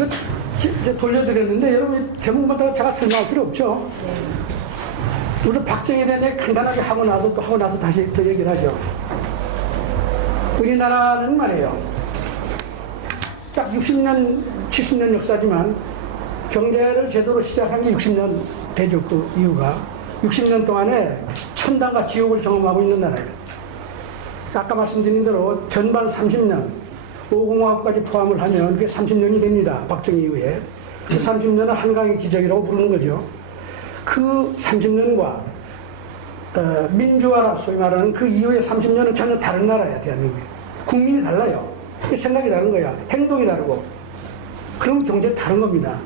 이거 이제 돌려드렸는데 여러분 제목마다 제가 설명할 필요 없죠. 우리 박정희에 대해 간단하게 하고 나서 또 하고 나서 다시 더 얘기를 하죠. 우리나라는 말이에요. 딱 60년, 70년 역사지만 경제를 제대로 시작한 게 60년 되죠. 그 이유가 60년 동안에 천당과 지옥을 경험하고 있는 나라예요. 아까 말씀드린 대로 전반 30년 5공화국까지 포함을 하면 그게 30년이 됩니다. 박정희 이후에. 그 30년은 한강의 기적이라고 부르는 거죠. 그 30년과 민주화라고 소위 말하는 그 이후의 30년은 전혀 다른 나라야, 대한민국이. 국민이 달라요. 생각이 다른 거야. 행동이 다르고. 그럼 경제는 다른 겁니다.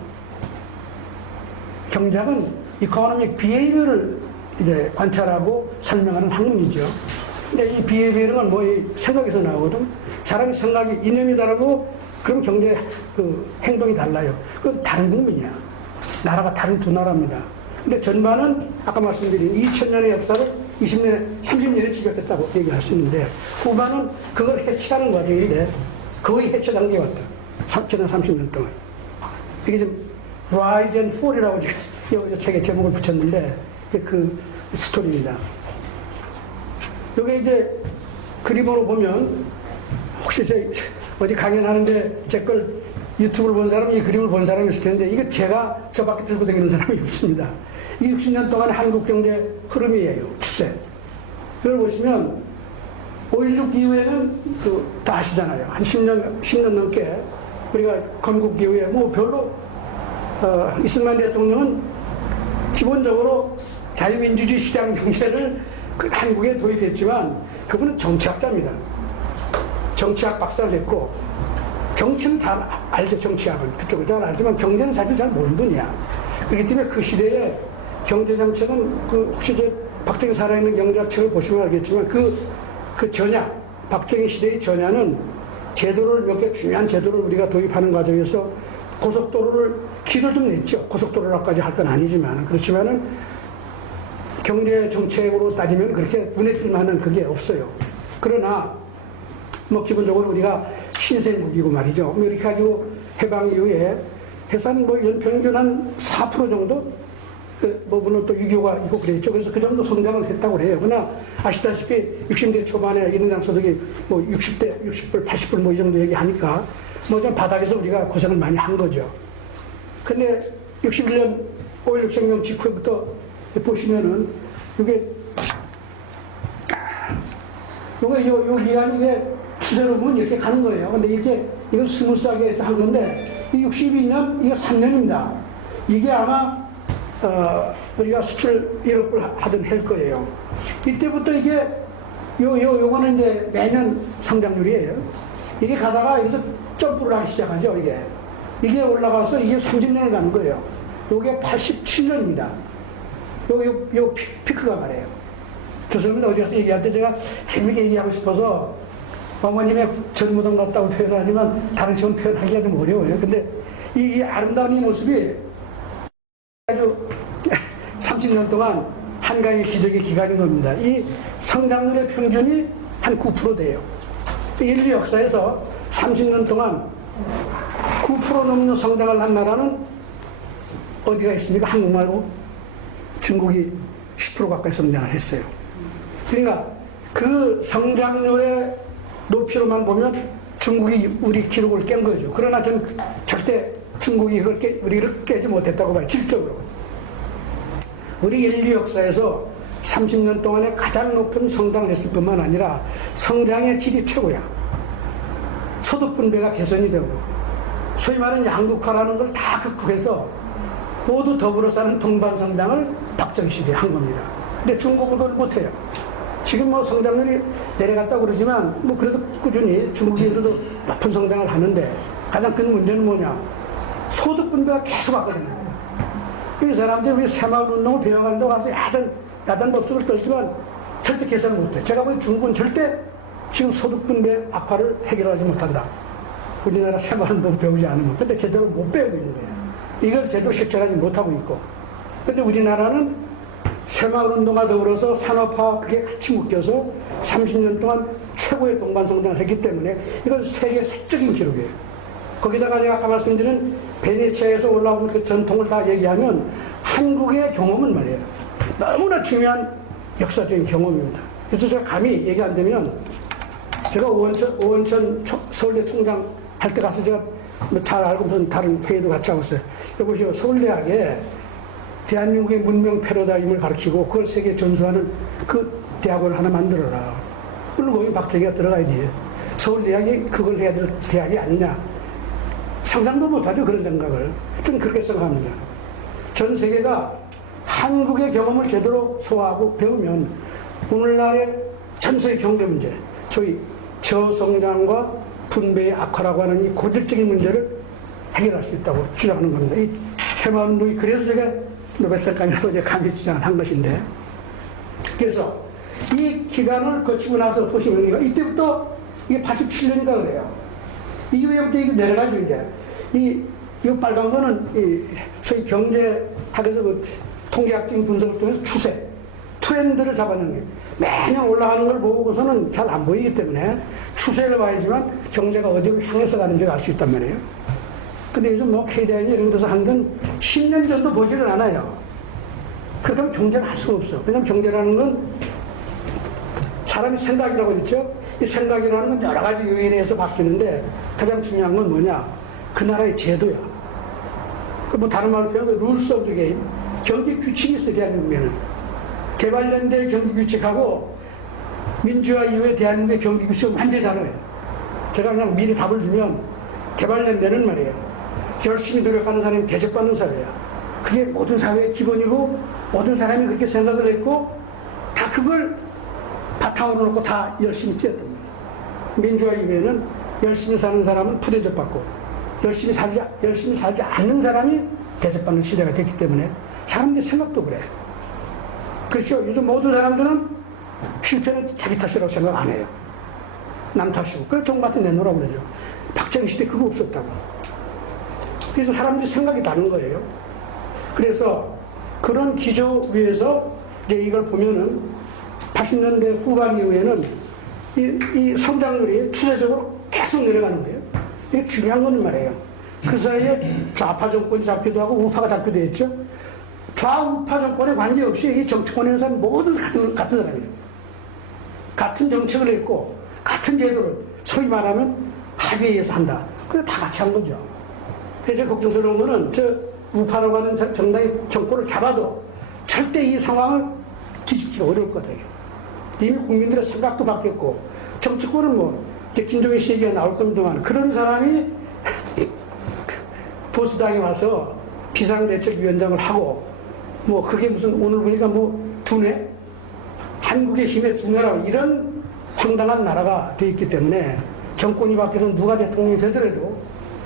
경제학은 이코노믹 비헤이비어를 이제 관찰하고 설명하는 학문이죠. 근데 이 비헤이비어는 뭐 이 생각에서 나오거든. 사람의 생각이 이념이 다르고 그럼 경제 그 행동이 달라요. 그건 다른 국민이야. 나라가 다른 두 나라입니다. 근데 전반은 아까 말씀드린 2000년의 역사를 20년에 30년에 집약했다고 얘기할 수 있는데 후반은 그걸 해체하는 과정인데 거의 해체 단계에 왔다. 지난 30년 동안. 이게 좀 Rise and Fall이라고 이 책에 제목을 붙였는데 그 스토리입니다. 여기 이제 그림으로 보면 혹시 저 어디 강연하는데 제 걸 유튜브를 본 사람은 이 그림을 본 사람이 있을 텐데 이거 제가 저밖에 들고 다니는 사람이 없습니다. 이 60년 동안의 한국 경제 흐름이에요. 추세. 이걸 보시면 5.16 이후에는 다 아시잖아요. 한 10년 넘게 우리가 건국 이후에 뭐 별로 이승만 대통령은 기본적으로 자유민주주의 시장 경제를 한국에 도입했지만 그분은 정치학자입니다. 정치학 박사를 했고 정치는 잘 알죠. 정치학은 그쪽은 잘 알지만 경제는 사실 잘 모르는 분이야. 그렇기 때문에 그 시대에 경제정책은 혹시 저 박정희 살아있는 경제학책을 보시면 알겠지만 그 전야 박정희 시대의 전야는 제도를 몇 개 중요한 제도를 우리가 도입하는 과정에서 고속도로를 길을 좀 냈죠. 고속도로라고까지 할 건 아니지만 그렇지만은 경제 정책으로 따지면 그렇게 눈에 띌만한 그게 없어요. 그러나 뭐 기본적으로 우리가 신생국이고 말이죠. 뭐 이렇게 가지고 해방 이후에 해산 뭐 연평균 한 4% 정도 뭐 물론 또 6.25가 있고 그랬죠. 그래서 그 정도 성장을 했다고 그래요. 그러나 아시다시피 60대 초반에 인당 소득이 뭐 60대 60불 80불 뭐 이 정도 얘기하니까 뭐 좀 바닥에서 우리가 고생을 많이 한 거죠. 근데 61년 5.16 혁명 직후부터 보시면은 이게 요 기간이 이게 추세로 보면 이렇게 가는 거예요. 근데 이건 스무스하게 해서 한 건데 이 62년 이거 3년입니다. 이게 아마 우리가 수출 1억 불 하던 해일 거예요. 이때부터 이게 요거는 이제 매년 성장률이에요. 이게 가다가 여기서 점프를 하기 시작하죠. 이게 올라가서 이게 30년을 가는 거예요. 요게 87년입니다. 요 피크가 말이에요. 교수님들 어디 가서 얘기할 때 제가 재밌게 얘기하고 싶어서 어머님의 전무덤 같다고 표현하지만 다른 식으로 표현하기가 좀 어려워요. 근데 이 아름다운 이 모습이 아주 30년 동안 한강의 기적의 기간인 겁니다. 이 성장률의 평균이 한 9% 돼요. 인류 역사에서 30년 동안 9% 넘는 성장을 한 나라는 어디가 있습니까? 한국 말고 중국이 10% 가까이 성장을 했어요. 그러니까 그 성장률의 높이로만 보면 중국이 우리 기록을 깬 거죠. 그러나 저는 절대 중국이 우리를 깨지 못했다고 봐요. 질적으로. 우리 인류 역사에서 30년 동안에 가장 높은 성장을 했을 뿐만 아니라 성장의 질이 최고야. 소득 분배가 개선이 되고 소위 말하는 양극화라는 걸 다 극복해서 모두 더불어 사는 동반 성장을 박정희 시대에 한 겁니다. 근데 중국은 그걸 못해요. 지금 뭐 성장률이 내려갔다고 그러지만 뭐 그래도 꾸준히 중국이 그래도 높은 성장을 하는데 가장 큰 문제는 뭐냐? 소득 분배가 계속 왔거든요. 그 사람들이 우리 새마을운동을 배워간다고 가서 야단 법석을 떨지만 절대 개선을 못해. 제가 보기엔 중국은 절대 지금 소득 분배 악화를 해결하지 못한다. 우리나라 새마을운동 배우지 않으면. 근데 제대로 못 배우고 있는 거예요. 이걸 제대로 실천하지 못하고 있고. 근데 우리나라는 새마을운동과 더불어서 산업화 그게 같이 묶여서 30년 동안 최고의 동반 성장을 했기 때문에 이건 세계 세적인 기록이에요. 거기다가 제가 아까 말씀드린 베네치아에서 올라온 그 전통을 다 얘기하면 한국의 경험은 말이에요. 너무나 중요한 역사적인 경험입니다. 그래서 제가 감히 얘기 안 되면 제가 오원천 서울대 총장 할 때 가서 제가 잘 알고 무슨 다른 회의도 같이 하고 있어요. 여보시오, 서울대학에 대한민국의 문명 패러다임을 가르치고 그걸 세계에 전수하는 그 대학을 하나 만들어라. 물론 거기 박재기가 들어가야지. 서울대학이 그걸 해야 될 대학이 아니냐. 상상도 못하죠, 그런 생각을. 저는 그렇게 생각합니다. 전 세계가 한국의 경험을 제대로 소화하고 배우면 오늘날의 전세의 경제 문제, 소위 저성장과 분배의 악화라고 하는 이 고질적인 문제를 해결할 수 있다고 주장하는 겁니다. 이 새마을운동이 그래서 제가 노벨상감이라고 제가 감히 주장을 한 것인데, 그래서 이 기간을 거치고 나서 보시면 이때부터 이게 87년인가 그래요. 이후에부터 이게 내려가죠, 이제. 이 빨간 거는 소위 경제학에서 그 통계학적인 분석을 통해서 추세, 트렌드를 잡아내는 거예요. 매년 올라가는 걸 보고서는 잘 안 보이기 때문에 추세를 봐야지만 경제가 어디로 향해서 가는지 알 수 있단 말이에요. 근데 요즘 뭐 KDI나 이런 데서 한 건 10년 전도 보지를 않아요. 그렇게 하면 경제를 할 수가 없어. 왜냐하면 경제라는 건 사람이 생각이라고 했죠. 이 생각이라는 건 여러 가지 요인에 의해서 바뀌는데 가장 중요한 건 뭐냐? 그 나라의 제도야. 그 뭐 다른 말로 표현하면 룰스 오브 더 게임, 경기 규칙이 있어. 대한민국에는 개발연대의 경기 규칙하고 민주화 이후에 대한민국의 경기 규칙은 완전히 달라요. 제가 그냥 미리 답을 주면 개발연대는 말이에요, 열심히 노력하는 사람이 대접받는 사회야. 그게 모든 사회의 기본이고 모든 사람이 그렇게 생각을 했고 다 그걸 바탕으로 놓고 다 열심히 뛰었단 말이에요. 민주화 이후에는 열심히 사는 사람은 부대접받고 열심히 살지 않는 사람이 대접받는 시대가 됐기 때문에 사람들의 생각도 그래. 그렇죠. 요즘 모든 사람들은 실패는 자기 탓이라고 생각 안 해요. 남 탓이고. 그래서 정마한테 내놓으라고 그러죠. 박정희 시대 그거 없었다고. 그래서 사람들이 생각이 다른 거예요. 그래서 그런 기조 위에서 이제 이걸 보면은 80년대 후반 이후에는 이 성장률이 추세적으로 계속 내려가는 거예요. 이게 중요한 건 말이에요. 그 사이에 좌파 정권이 잡기도 하고 우파가 잡기도 했죠. 좌우파 정권에 관계없이 이 정치권에 있는 사람 모두 같은 사람이에요. 같은 정책을 했고 같은 제도를 소위 말하면 합의에 의해서 한다. 그래서 다 같이 한 거죠. 그래서 걱정스러운 거는 저 우파라고 하는 정당이 정권을 잡아도 절대 이 상황을 뒤집기가 어려울 것 같아요. 이미 국민들의 생각도 바뀌었고 정치권은 뭐 이제 김종인 씨 얘기가 나올 겁니다만 그런 사람이 보수당에 와서 비상대책위원장을 하고 뭐 그게 무슨 오늘 보니까 뭐 두뇌? 한국의 힘의 두뇌라고 이런 황당한 나라가 돼 있기 때문에 정권이 바뀌어서 누가 대통령이 되더라도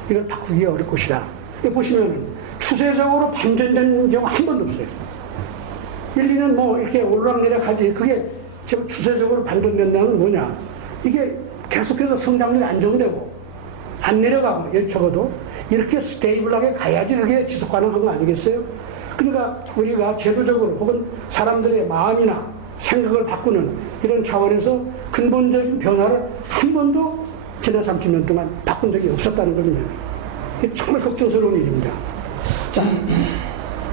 이걸 바꾸기 어려울 것이다. 이거 보시면 추세적으로 반전된 경우 한 번도 없어요. 1, 2년 뭐 이렇게 오르락내리락 하지. 그게 지금 추세적으로 반전된다는 건 뭐냐? 이게 계속해서 성장률이 안정되고 안 내려가고 적어도 이렇게 스테이블하게 가야지 그게 지속 가능한 거 아니겠어요? 그러니까 우리가 제도적으로 혹은 사람들의 마음이나 생각을 바꾸는 이런 차원에서 근본적인 변화를 한 번도 지난 30년 동안 바꾼 적이 없었다는 겁니다. 이게 정말 걱정스러운 일입니다. 자,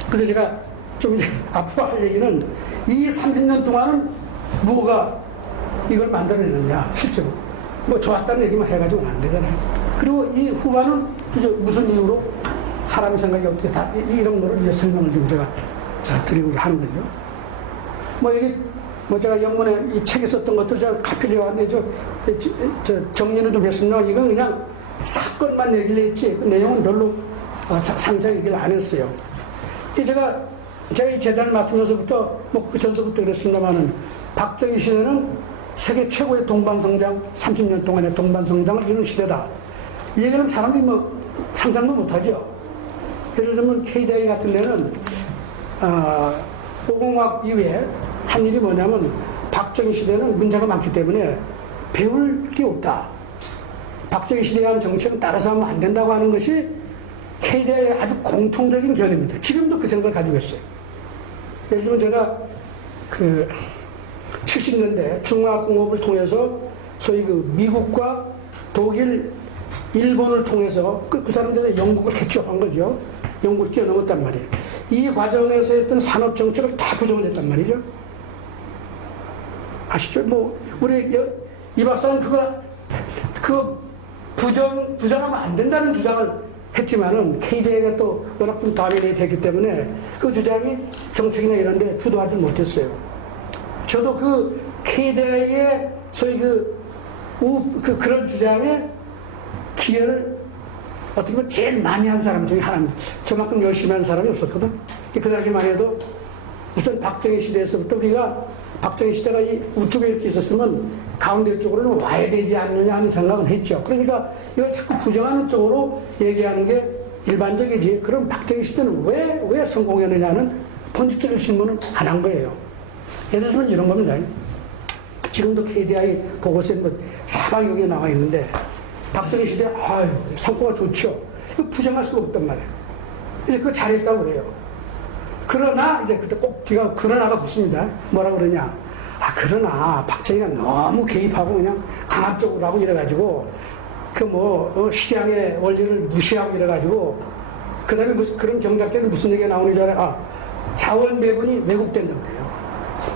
그래서 제가 좀 이제 앞으로 할 얘기는 이 30년 동안은 뭐가 이걸 만들어내느냐, 실제로. 뭐 좋았다는 얘기만 해가지고는 안 되잖아요. 그리고 이 후반은 이제 무슨 이유로 사람의 생각이 어떻게 다 이런 거를 이제 설명을 좀 제가 드리고자 하는 거죠. 뭐 이게 뭐 제가 영문에 이 책에 썼던 것들 제가 카피를 해왔는데 저 정리는 좀 했습니다. 이건 그냥 사건만 얘기를 했지 그 내용은 별로 상세히 얘기를 안 했어요. 제가 이 재단을 맡으면서부터 뭐 그 전서부터 그랬습니다만은 박정희 시대는 세계 최고의 동반성장 30년 동안의 동반성장을 이룬 시대다. 이 얘기는 사람들이 뭐 상상도 못하죠. 예를 들면 KDI 같은 데는 오공학 이후에 한 일이 뭐냐면 박정희 시대는 문제가 많기 때문에 배울 게 없다. 박정희 시대에 한 정책은 따라서 하면 안 된다고 하는 것이 KDI의 아주 공통적인 견해입니다. 지금도 그 생각을 가지고 있어요. 예를 들면 제가 그 70년대 중화공업을 통해서 소위 그 미국과 독일, 일본을 통해서 그 사람들이 영국을 개척한 거죠. 영국을 뛰어넘었단 말이에요. 이 과정에서 했던 산업 정책을 다 부정을 했단 말이죠. 아시죠? 뭐 우리 이 박사는 그 부정하면 안 된다는 주장을 했지만은 KDI가 또 워낙 좀 다민이 됐기 때문에 그 주장이 정책이나 이런 데 주도하지 못했어요. 저도 그 KDI의 소위 그런 주장에 기여를 어떻게 보면 제일 많이 한 사람 중에 하나입니다. 저만큼 열심히 한 사람이 없었거든. 그 당시만 해도 우선 박정희 시대에서부터 우리가 박정희 시대가 이 우쪽에 이렇게 있었으면 가운데 쪽으로는 와야 되지 않느냐 하는 생각은 했죠. 그러니까 이걸 자꾸 부정하는 쪽으로 얘기하는 게 일반적이지. 그럼 박정희 시대는 왜 성공했느냐는 본질적인 질문은 안 한 거예요. 예를 들면 이런 겁니다. 지금도 KDI 보고서에 뭐 사방역에 나와 있는데 박정희 시대 성과가 좋죠. 이거 부정할 수가 없단 말이에요. 이제 그거 잘했다고 그래요. 그러나 이제 그때 꼭 제가 그러나가 붙습니다. 뭐라 그러냐? 그러나 박정희가 너무 개입하고 그냥 강압적으로 하고 이래가지고 시장의 원리를 무시하고 이래가지고 그다음에 그런 경제학자들 무슨 얘기가 나오는 줄 알아요? 자원 배분이 왜곡된다고 그래요.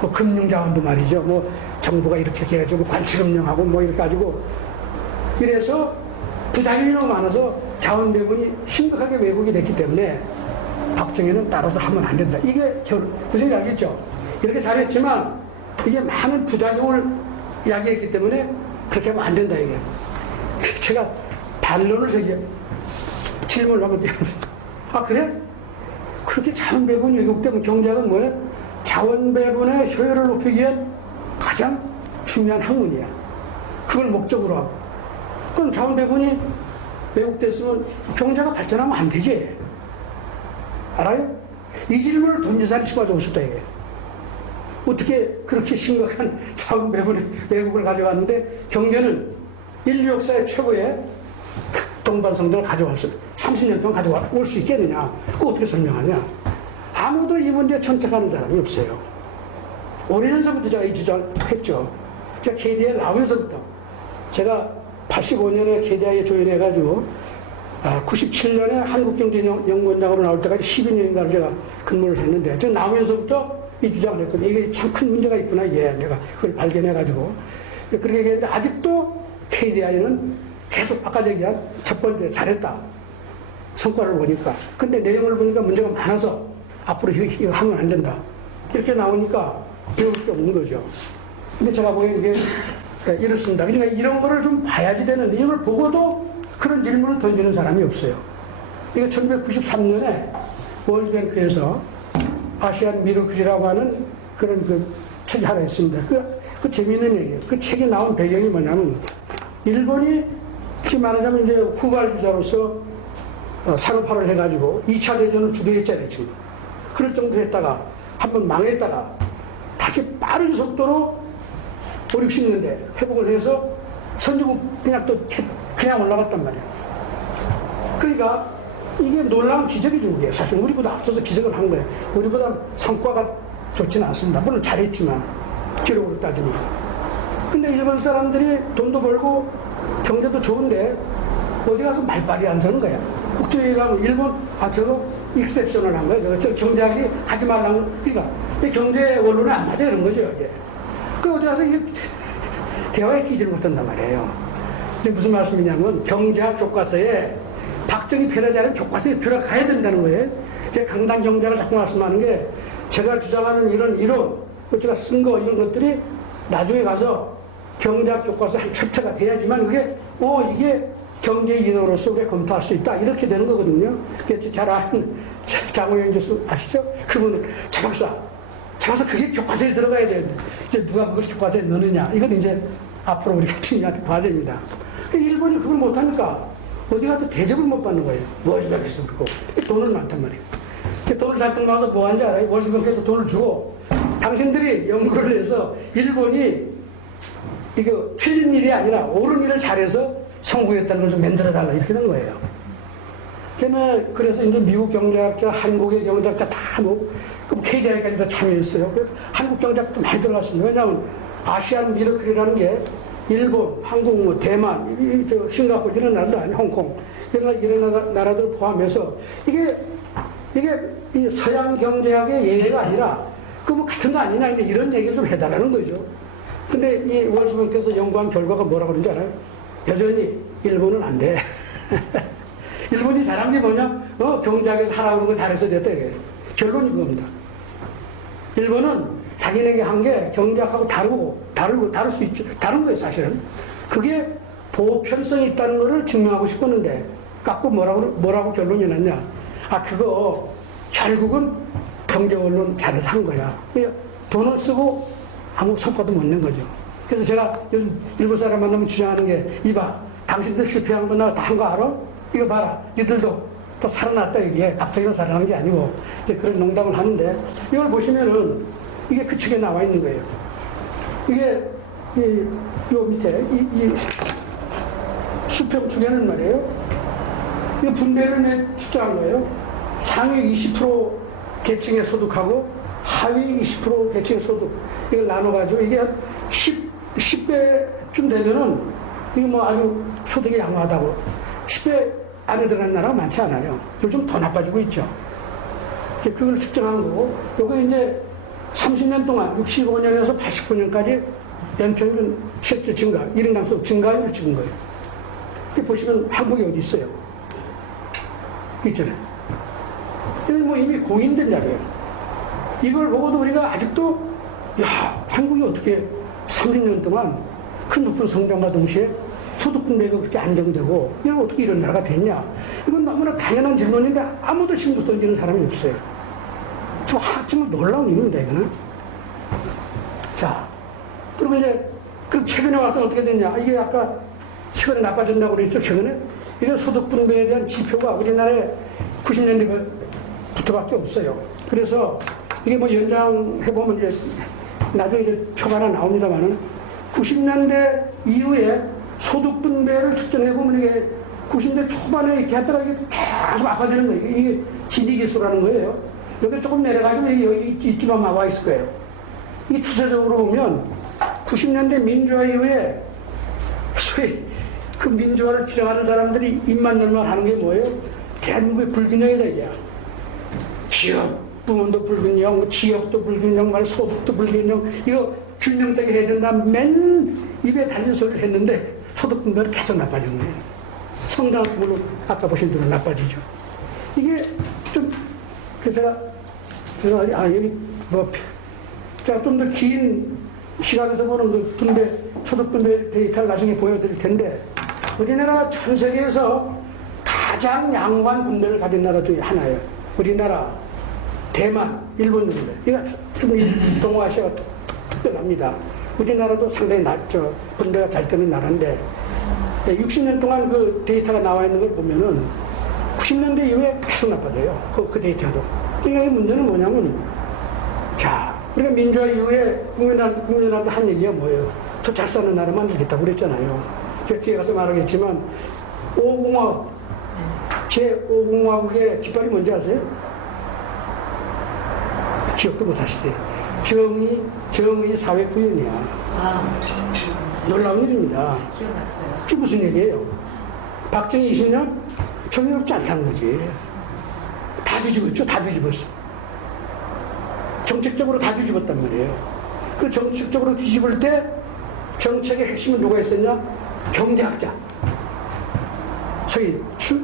뭐 금융 자원도 말이죠. 뭐 정부가 이렇게 해가지고 관치금융하고 뭐 이렇게 가지고 이래서 부작용이 너무 많아서 자원 배분이 심각하게 왜곡이 됐기 때문에 박정희는 따라서 하면 안 된다. 이게 무슨 얘기 알겠죠? 이렇게 잘했지만 이게 많은 부작용을 야기했기 때문에 그렇게 하면 안 된다 이게. 제가 반론을 질문을 하면 그래? 그렇게 자원 배분이 왜곡되면 경제학은 뭐예요? 자원 배분의 효율을 높이기 위한 가장 중요한 학문이야. 그걸 목적으로 하고. 그럼 자원 배분이 왜곡됐으면 경제가 발전하면 안 되지. 알아요? 이 질문을 돈지사를 치고 가져오셨다 이게. 어떻게 그렇게 심각한 자원 배분의 왜곡을 가져왔는데 경제는 인류 역사의 최고의 동반성장을 가져왔어요. 30년 동안 가져올 수 있겠느냐? 그거 어떻게 설명하냐? 아무도 이 문제에 천착하는 사람이 없어요. 오래전서부터 제가 이 주장을 했죠. 제가 KDI에 나오면서부터 제가 85년에 KDI에 조인해가지고 97년에 한국경제연구원장으로 나올 때까지 12년인가를 제가 근무를 했는데 제가 나오면서부터 이 주장을 했거든요. 이게 참 큰 문제가 있구나. 내가 그걸 발견해가지고 그렇게 얘기했는데 아직도 KDI는 계속 아까 얘기한 첫 번째 잘했다. 성과를 보니까. 근데 내용을 보니까 문제가 많아서 앞으로 이거 하면 안 된다. 이렇게 나오니까 배울 게 없는 거죠. 근데 제가 보기에는 이게 이렇습니다. 그러니까 이런 거를 좀 봐야지 되는데 이걸 보고도 그런 질문을 던지는 사람이 없어요. 이게 1993년에 월드뱅크에서 아시안 미러클이라고 하는 그런 책이 하나 있습니다. 그 재미있는 얘기예요. 그 책이 나온 배경이 뭐냐면 일본이 지금 말하자면 이제 후발주자로서 산업화를 해가지고 2차 대전을 주도했잖아요, 지금. 그럴 정도 했다가 한번 망했다가 다시 빠른 속도로 5, 60년대 회복을 해서 선진국 그냥 올라갔단 말이에요. 그러니까 이게 놀라운 기적이죠, 이게. 사실 우리보다 앞서서 기적을 한 거예요. 우리보다 성과가 좋지는 않습니다. 물론 잘했지만, 기록으로 따지면. 근데 일본 사람들이 돈도 벌고 경제도 좋은데 어디 가서 말빨이 안 서는 거야. 국제회의 가면 일본, 저거 익셉션을 한 거야. 저 경제학이 하지 말라는, 그러니까 경제 원론은 안 맞아, 이런 거죠, 이게. 그 어디 가서 대화에 끼지를 못한단 말이에요. 이제 무슨 말씀이냐면 경제학 교과서에 박정희 패러디하는 교과서에 들어가야 된다는 거예요. 제가 강단 경제학을 자꾸 말씀하는 게 제가 주장하는 이런 이론, 제가 쓴 거 이런 것들이 나중에 가서 경제학 교과서 한 챕터가 돼야지만 그게 이게 경제 이론으로서 우리가 검토할 수 있다 이렇게 되는 거거든요. 그게 잘 아는 장호영 교수 아시죠? 그분은 자 박사 그게 교과서에 들어가야 되는데 이제 누가 그걸 교과서에 넣느냐 이건 이제 앞으로 우리가 중요한 과제입니다. 일본이 그걸 못하니까 어디 가도 대접을 못 받는 거예요. 월드뱅크에서 그렇고 돈은 많단 말이에요. 돈을 잔뜩 모아서 뭐 하는지 알아요? 월드뱅크에서 돈을 주고 당신들이 연구를 해서 일본이 이거 틀린 일이 아니라 옳은 일을 잘해서 성공했다는 걸 좀 만들어달라 이렇게 된 거예요. 그래서 이제 미국 경제학자, 한국의 경제학자 다 KDI까지 다 참여했어요. 그래서 한국 경제학도 많이 들어갔습니다. 왜냐하면 아시안 미러클이라는 게 일본, 한국, 뭐 대만, 싱가포르 이런 나라들 아니, 홍콩 이런 나라들 포함해서 이게 이 서양 경제학의 예외가 아니라 그 뭐 같은 거 아니냐 이런 얘기를 좀 해달라는 거죠. 근데 이 월드뱅크에서 연구한 결과가 뭐라고 그러는지 알아요? 여전히 일본은 안 돼. 일본이 잘한 게 뭐냐? 경제학에서 하라고 하는 거 잘해서 됐다. 이게. 결론이 그겁니다. 일본은 자기네가 한 게 경제학하고 다를 수 있죠. 다른 거예요, 사실은. 그게 보편성이 있다는 것을 증명하고 싶었는데, 갖고 뭐라고 결론이 났냐? 그거 결국은 경제 언론 잘해서 한 거야. 돈을 쓰고 아무 성과도 못 낸 거죠. 그래서 제가 요즘 일본 사람 만나면 주장하는 게, 이봐, 당신들 실패한 거 나 다 한 거 알아? 이거 봐라. 니들도 또 살아났다, 이게. 갑자기 살아난 게 아니고. 이제 그런 농담을 하는데, 이걸 보시면은, 이게 그 책에 나와 있는 거예요. 이게, 요 밑에, 이 수평 중에는 말이에요. 이 분배를 추정한 거예요. 상위 20% 계층의 소득하고 하위 20% 계층의 소득. 이걸 나눠가지고, 이게 한 10배쯤 되면은, 이게 뭐 아주 소득이 양호하다고. 10배 안에 들어간 나라가 많지 않아요. 요즘 더 나빠지고 있죠. 그걸 측정한 거고, 요거 이제 30년 동안 65년에서 89년까지 연평균 실질 증가, 1인당 소득 증가율을 찍은 거예요. 이렇게 보시면 한국이 어디 있어요? 있잖아요. 이건 뭐 이미 공인된 자료예요. 이걸 보고도 우리가 아직도, 야, 한국이 어떻게 30년 동안 큰 높은 성장과 동시에 소득 분배가 그렇게 안정되고, 이건 어떻게 이런 나라가 됐냐? 이건 너무나 당연한 질문인데 아무도 지금도 던지는 사람이 없어요. 정말 놀라운 일입니다, 이거는. 자, 그리고 이제, 그럼 최근에 와서 어떻게 됐냐? 이게 아까 최근에 나빠진다고 그랬죠, 최근에? 이게 소득 분배에 대한 지표가 우리나라에 90년대부터밖에 없어요. 그래서 이게 뭐 연장해보면 이제 나중에 이제 표가 하나 나옵니다만은 90년대 이후에 소득 분배를 측정해보면 이게 90년대 초반에 이렇게 하다가 이게 계속 악화되는 거예요. 이게 진위기수라는 거예요. 여기 조금 내려가지고 여기 이쯤만 나와 있을 거예요. 이게 추세적으로 보면 90년대 민주화 이후에 소위 그 민주화를 주장하는 사람들이 입만 열면 하는 게 뭐예요? 대한민국의 불균형이다, 이게. 기업 부문도 불균형, 지역도 불균형, 소득도 불균형, 이거 균형되게 해야 된다. 맨 입에 달린 소리를 했는데 소득 분배는 계속 나빠지는 거예요. 성장은 물론 아까 보신 대로 나빠지죠. 이게 좀, 그래서 제가 여기 뭐, 제가 좀 더 긴 시각에서 보는 그 분배, 소득 분배 데이터를 나중에 보여드릴 텐데, 우리나라가 전 세계에서 가장 양호한 분배를 가진 나라 중에 하나예요. 우리나라, 대만, 일본 정도. 이거 좀 동아시아가 특별합니다. 우리나라도 상당히 낮죠. 분배가 잘 되는 나라인데, 60년 동안 그 데이터가 나와 있는 걸 보면은 90년대 이후에 계속 나빠져요. 그 데이터도. 그러니까 이 문제는 뭐냐면, 자, 우리가 민주화 이후에 국민들한테 한 얘기가 뭐예요? 더 잘 사는 나라 만들겠다고 그랬잖아요. 제가 뒤에 가서 말하겠지만, 5공화국, 제5공화국의 깃발이 뭔지 아세요? 기억도 못 하시지? 정의 사회 구현이야. 놀라운 일입니다. 기억났어요. 그게 무슨 얘기예요? 박정희 20년? 정의롭지 않다는 거지. 다 뒤집었죠? 다 뒤집었어. 정책적으로 다 뒤집었단 말이에요. 그 정책적으로 뒤집을 때 정책의 핵심은 누가 있었냐? 경제학자. 소위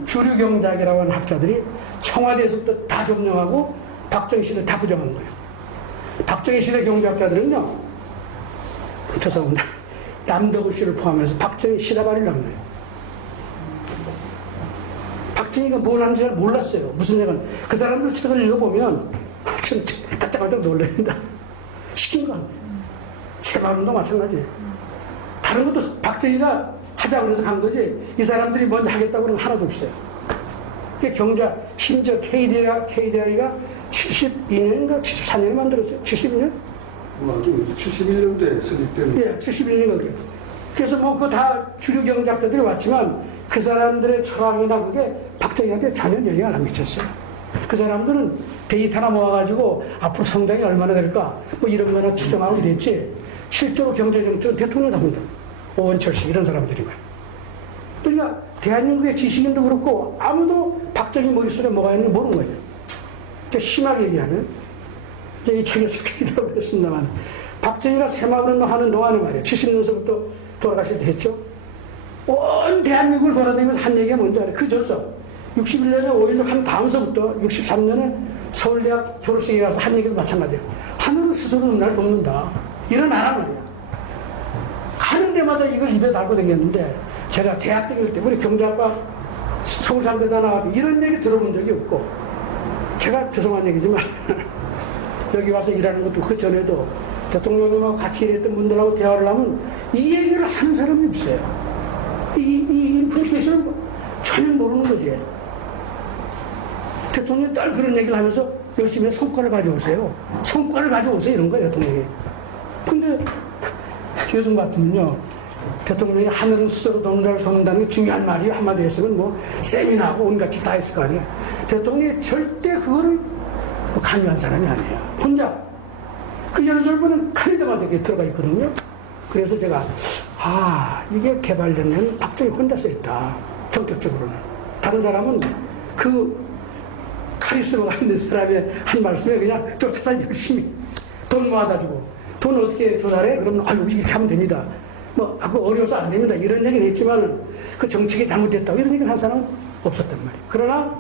주류 경제학이라고 하는 학자들이 청와대에서부터 다 점령하고 박정희 시대를 다 부정한 거예요. 박정희 시대 경제학자들은요, 죄송합니다. 남덕우 씨를 포함해서 박정희 시다발이라는 거예요. 박정희가 뭘 하는지 잘 몰랐어요. 무슨 얘기는. 그 사람들 책을 읽어보면 깜짝깜짝 놀랍니다. 시킨 거 아니에요. 새마을운동 마찬가지예요. 다른 것도 박정희가 하자고 그래서 간 거지, 이 사람들이 먼저 하겠다고 그러면 하나도 없어요. 심지어 KDI가 72년인가 74년에 만들었어요. 72년? 71년도에 설립된. 예, 71년인가 그래요. 그래서 뭐 그거 다 주류 경제학자들이 왔지만 그 사람들의 철학이나 그게 박정희한테 전혀 영향을 안 미쳤어요. 그 사람들은 데이터나 모아가지고 앞으로 성장이 얼마나 될까 뭐 이런 거나 추정하고 이랬지, 실제로 경제정책은 대통령이 다 본다. 오원철 씨 이런 사람들이 거예요. 그러니까 대한민국의 지식인도 그렇고 아무도 박정희 머릿속에 뭐가 있는지 모르는 거예요. 그러니까 심하게 얘기하는 이 책에서 그렇게 했습니다만 박정희가 새마을운동 하는 동안에 말이에요. 70년서부터 돌아가실 때 했죠. 온 대한민국을 돌아다니면서 한 얘기가 뭔지 알아요. 그 전서 61년에 5.16 한 다음서부터 63년에 서울대학 졸업식에 가서 한 얘기도 마찬가지예요. 하늘은 스스로 나를 돕는다. 일어나라 말이야. 가는 데마다 이걸 입에 달고 다녔는데 제가 대학 다닐 때 우리 경제학과 서울상대다 나가고 이런 얘기 들어본 적이 없고 제가 죄송한 얘기지만 여기 와서 일하는 것도 그 전에도 대통령님하고 같이 일했던 분들하고 대화를 하면 이 얘기를 하는 사람이 없어요. 이 인플리케이션을 전혀 모르는 거지. 대통령이 늘 그런 얘기를 하면서 열심히 성과를 가져오세요. 성과를 가져오세요. 이런 거예요, 대통령이. 근데 요즘 같으면요, 대통령이 하늘은 스스로 돕는다는 게 중요한 말이에요. 한마디 했으면 뭐 세미나하고 온갖 짓 다 했을 거 아니에요. 대통령이 절대 그걸 관여한 사람이 아니에요. 혼자. 그 연설문은 카리드가 되게 들어가 있거든요. 그래서 제가 이게 개발되면 박정희 혼자 써있다. 정책적으로는. 다른 사람은 그 카리스마가 있는 사람의 한 말씀에 그냥 쫓아서 열심히 돈 모아다 주고 돈 어떻게 조달해? 그러면 이렇게 하면 됩니다. 그거 어려워서 안 됩니다. 이런 얘기는 했지만 그 정책이 잘못됐다고 이런 얘기를 한 사람은 없었단 말이에요. 그러나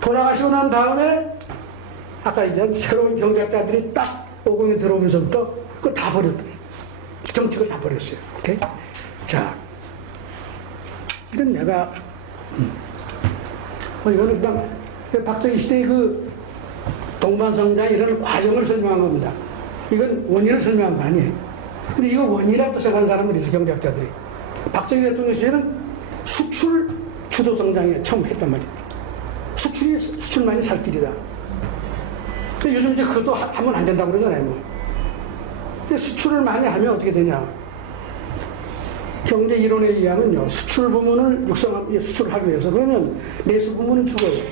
돌아가시고 난 다음에 아까 얘기한 새로운 경제학자들이 딱 50에 들어오면서부터 그거 다 버렸다. 정책을 다 버렸어요. 오케이? 자, 이건 내가 이거는 그냥 박정희 시대의 그 동반성장 이런 과정을 설명한 겁니다. 이건 원인을 설명한 거 아니에요. 근데 이거 원인이라고 생각하는 사람들이 있어요, 경제학자들이. 박정희 대통령 시대는 수출 주도 성장에 처음 했단 말이에요. 수출만이 살 길이다. 요즘 이제 그것도 하면 안 된다고 그러잖아요. 뭐. 근데 수출을 많이 하면 어떻게 되냐. 경제 이론에 의하면요, 수출 부문을 수출을 하기 위해서 그러면 내수 부문은 죽어요.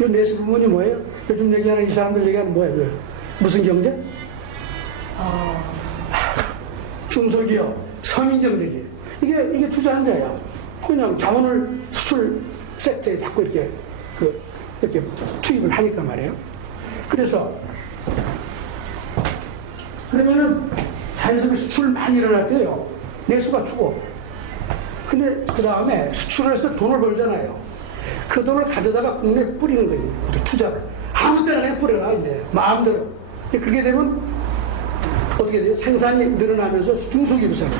이 내수 부문이 뭐예요? 요즘 얘기하는 이 사람들 얘기하는 뭐예요? 무슨 경제? 중소기업, 서민경제지. 이게 투자한 데야. 그냥 자원을 수출 섹터에 자꾸 이렇게 투입을 하니까 말이에요. 그러면은 자연스럽게 수출 많이 일어날 때요. 내수가 주고. 근데 그 다음에 수출을 해서 돈을 벌잖아요. 그 돈을 가져다가 국내에 뿌리는 거지. 투자를. 아무 데나 그냥 뿌려라, 이제. 마음대로. 그게 되면 어떻게 돼요? 생산이 늘어나면서 중소기업이 살아요.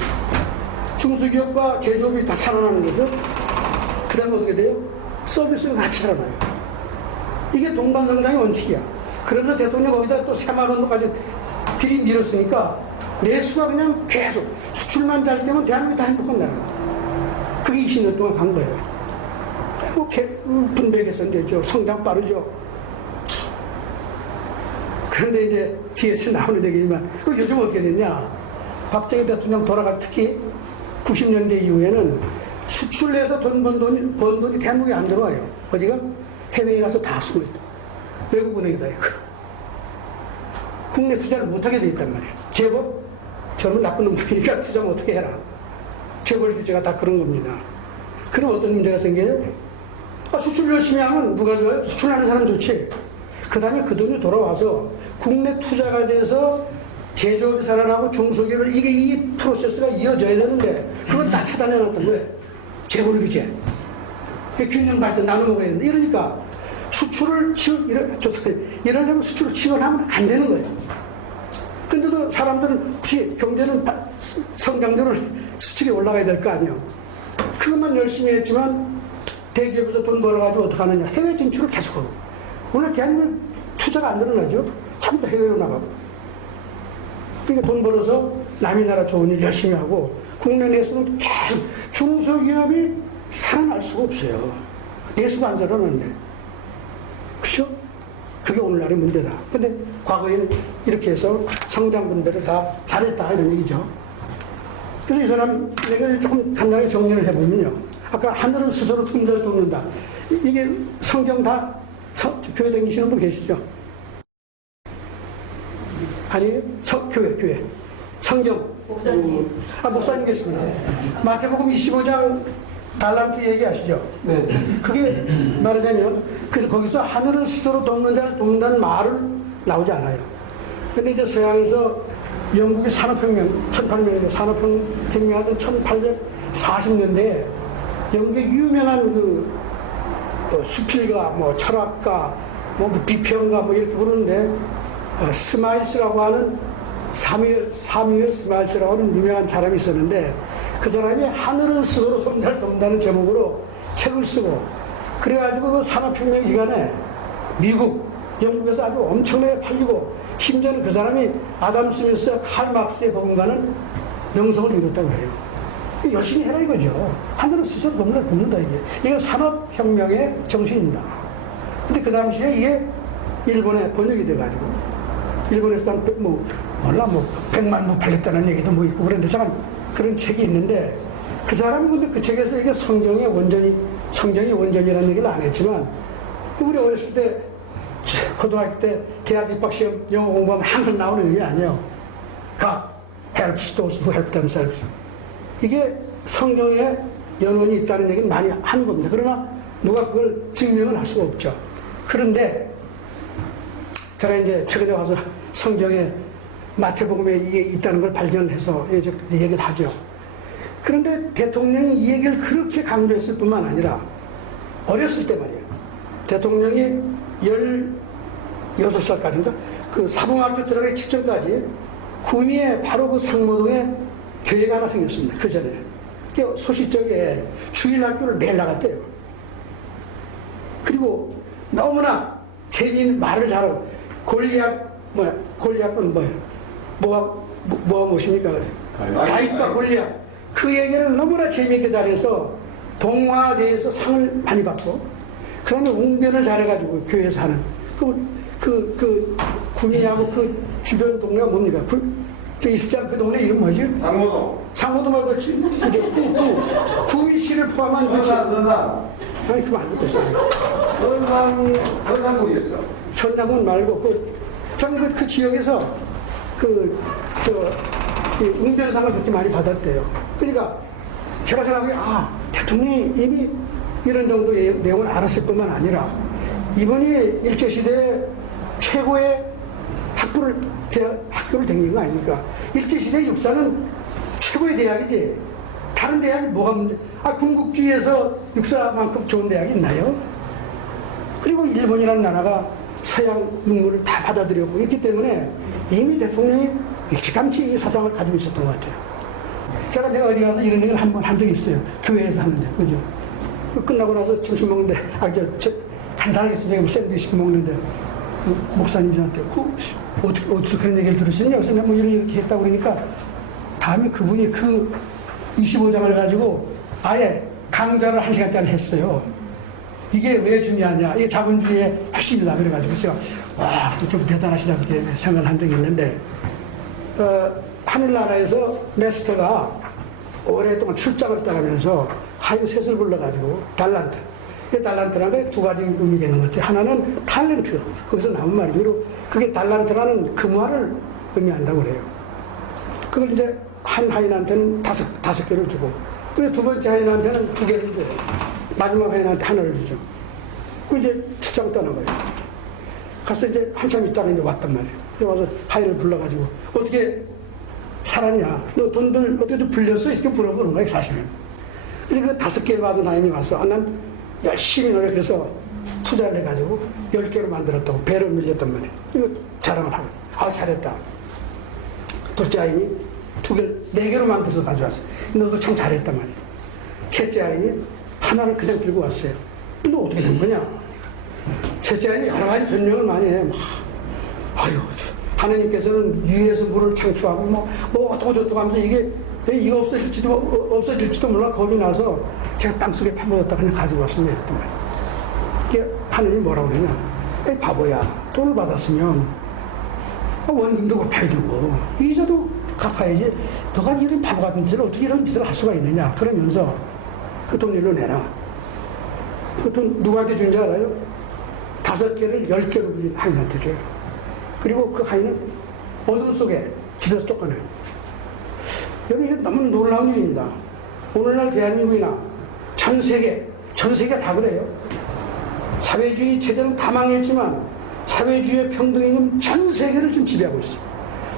중소기업과 제조업이 다 살아나는 거죠. 그 다음에 어떻게 돼요? 서비스가 같이 살아나요. 이게 동반성장의 원칙이야. 그런데 대통령 거기다 또 새마을운동까지 들이밀었으니까 내수가 그냥 계속 수출만 잘 되면 대한민국이 다 행복한 나라. 그게 20년 동안 간 거예요. 분배 개선되죠. 성장 빠르죠. 그런데 이제 뒤에서 나오는 얘기지만 요즘 어떻게 됐냐. 박정희 대통령 특히 90년대 이후에는 수출해서 번 돈이 대한민국에 안 들어와요. 어디가? 해외에 가서 다 쓰고 있다. 외국은행에다 이거. 국내 투자를 못하게 돼 있단 말이에요. 재벌? 저는 나쁜 놈들이니까 투자 못하게 해라. 재벌 규제가 다 그런 겁니다. 그럼 어떤 문제가 생겨요? 수출 열심히 하면 누가 좋아요? 수출하는 사람 좋지. 그 다음에 그 돈이 돌아와서 국내 투자가 돼서 제조업이 살아나고 중소기업을 이 프로세스가 이어져야 되는데 그걸 다 차단해놨던 거예요. 재벌 규제. 균형 발전 나눠 먹어야 되는데 이러니까 이러려면 수출을 지원하면 안 되는 거예요. 근데도 사람들은 혹시 경제는 성장대로 수출이 올라가야 될 거 아니에요. 그것만 열심히 했지만 대기업에서 돈 벌어가지고 어떻게 하느냐. 해외 진출을 계속하고. 오늘 대한민국 투자가 안 늘어나죠. 전부 해외로 나가고. 그러니까 돈 벌어서 남의 나라 좋은 일 열심히 하고 국내 내수는 계속 중소기업이 살아날 수가 없어요. 내수가 안 살아나는데. 그죠? 그게 오늘날의 문제다. 근데 과거에는 이렇게 해서 성장 분배를 다 잘했다 이런 얘기죠. 그래서 이 사람 얘기를 조금 간단하게 정리를 해보면요. 아까 하늘은 스스로 틈새를 돕는다. 이게 성경 다 교회 다니시는 분 계시죠? 아니에요? 교회. 성경. 목사님. 목사님 계시구나. 마태복음 25장 달란트 얘기하시죠? 네. 그게 말하자면, 거기서 하늘을 스스로 돕는 자를 돕는다는 말을 나오지 않아요. 근데 이제 서양에서 영국의 산업혁명, 1800년대 산업혁명하던 1840년대에 영국의 유명한 수필가, 철학가, 비평가 이렇게 부르는데, 스마일스라고 하는 사뮤엘 스마일스라고 하는 유명한 사람이 있었는데, 그 사람이 하늘을 스스로 돕는다는 제목으로 책을 쓰고, 그래가지고 그 산업혁명 기간에 미국, 영국에서 아주 엄청나게 팔리고, 심지어는 그 사람이 아담 스미스, 칼 막스의 복음과는 명성을 이뤘다고 해요. 열심히 해라 이거죠. 하늘을 스스로 돕는다 이게. 이건 산업혁명의 정신입니다. 근데 그 당시에 이게 일본에 번역이 돼가지고, 일본에서 몰라 100만 부 팔렸다는 얘기도 있고 그런데 잠깐 그런 책이 있는데, 그 사람은 근데 그 책에서 이게 성경이 원전이라는 얘기를 안 했지만, 우리 어렸을 때 고등학교 때 대학 입학시험 영어 공부하면 항상 나오는 얘기 아니에요. God helps those who help themselves. 이게 성경에 연원이 있다는 얘기는 많이 하는 겁니다. 그러나 누가 그걸 증명을 할 수가 없죠. 그런데 제가 이제 최근에 와서 성경에 마태복음에 이게 있다는 걸 발견해서 얘기를 하죠. 그런데 대통령이 이 얘기를 그렇게 강조했을 뿐만 아니라 어렸을 때 말이에요. 대통령이 16살까지인가? 그 사범학교 들어가기 직전까지 구미에 바로 그 상모동에 교회가 하나 생겼습니다. 그 전에. 소시적에 주일학교를 매일 나갔대요. 그리고 너무나 재미있는 말을 잘하고, 골리앗은 뭐예요? 뭐가 무엇입니까? 다윗과 골리앗. 그 얘기를 너무나 재미있게 잘해서 동화대에서 상을 많이 받고, 그 다음에 웅변을 잘해가지고 교회에서 하는. 구미하고 그 주변 동네가 뭡니까? 저 일장 그 동네 이름 뭐지? 상호동 말고 구미시를 포함한 선산. 아니 그거 알고 있어요. 선산군이었죠. 천장군 말고 저는 그 지역에서 웅변상을 그렇게 많이 받았대요. 그러니까 제가 생각하기에 대통령이 이미 이런 정도의 내용을 알았을 뿐만 아니라 이번이 일제시대 최고의 학교를 다닌 거 아닙니까? 일제시대 육사는 최고의 대학이지. 다른 대학이 뭐가 문제? 군국주의에서 육사만큼 좋은 대학이 있나요? 그리고 일본이라는 나라가 서양 문물을 다 받아들였고 있기 때문에 이미 대통령이 일찌감치 이 사상을 가지고 있었던 것 같아요. 제가 어디 가서 이런 얘기를 한번 한 적이 있어요. 교회에서 하는데, 그죠? 끝나고 나서 점심 먹는데, 간단하게 선생님 샌드위치 먹는데, 목사님이 저한테, 어디서 그런 얘기를 들으시냐? 그래서 내가 이렇게 했다고 그러니까, 다음에 그분이 그 25장을 가지고 아예 강좌를 1시간짜리 했어요. 이게 왜 중요하냐? 이게 자본주의의 핵심이다. 그래가지고 제가, 좀 대단하시다. 그렇게 생각을 한 적이 있는데, 하늘나라에서 메스터가 오랫동안 출장을 따르면서 하이브 셋을 불러가지고 달란트. 이 달란트라는 게 두 가지 의미가 있는 것 같아요. 하나는 탤런트. 거기서 나온 말이죠. 그리고 그게 달란트라는 금화를 의미한다고 그래요. 그걸 이제 한 하인한테는 다섯 개를 주고, 그 두 번째 하인한테는 2개를 줘요. 마지막 하인한테 하나를 주죠. 그 이제 출장 떠난 거예요. 가서 이제 한참 있다가 이제 왔단 말이에요. 그래 와서 하인을 불러가지고, 어떻게 살았냐? 너 돈들 어떻게 불렸어? 이렇게 물어보는 거예요, 사실은. 그러니까 5개 받은 하인이 와서, 난 열심히 노력해서 투자를 해가지고 10개로 만들었다고 배를 밀렸단 말이에요. 이거 자랑을 하고, 잘했다. 둘째 하인이 4개로 만들어서 가져왔어요. 너도 참 잘했단 말이에요. 셋째 하인이 하나를 그냥 들고 왔어요. 너 어떻게 된 거냐? 셋째 하인이 여러 가지 변명을 많이 해. 하나님께서는 위에서 물을 창출하고 어떡고 하면서 이거 없어질지도 몰라 겁이 나서 제가 땅속에 파묻었다 그냥 가지고 왔습니다. 이랬단 말이에요. 이게 하나님이 뭐라고 그러냐? 에이 바보야, 돈을 받았으면 원금도 갚아야 되고 이자도 갚아야지. 너가 이런 바보 같은 짓을 어떻게 이런 짓을 할 수가 있느냐? 그러면서 그 돈 일로 내라. 그 돈 누구한테 준 줄 알아요? 5개를 10개로 빌린 하인한테 줘요. 그리고 그 하인은 어둠 속에 집에서 쫓겨나요. 여러분, 이게 너무 놀라운 일입니다. 오늘날 대한민국이나 전 세계가 다 그래요. 사회주의 체제는 다 망했지만 사회주의의 평등이념 전 세계를 지금 지배하고 있어요.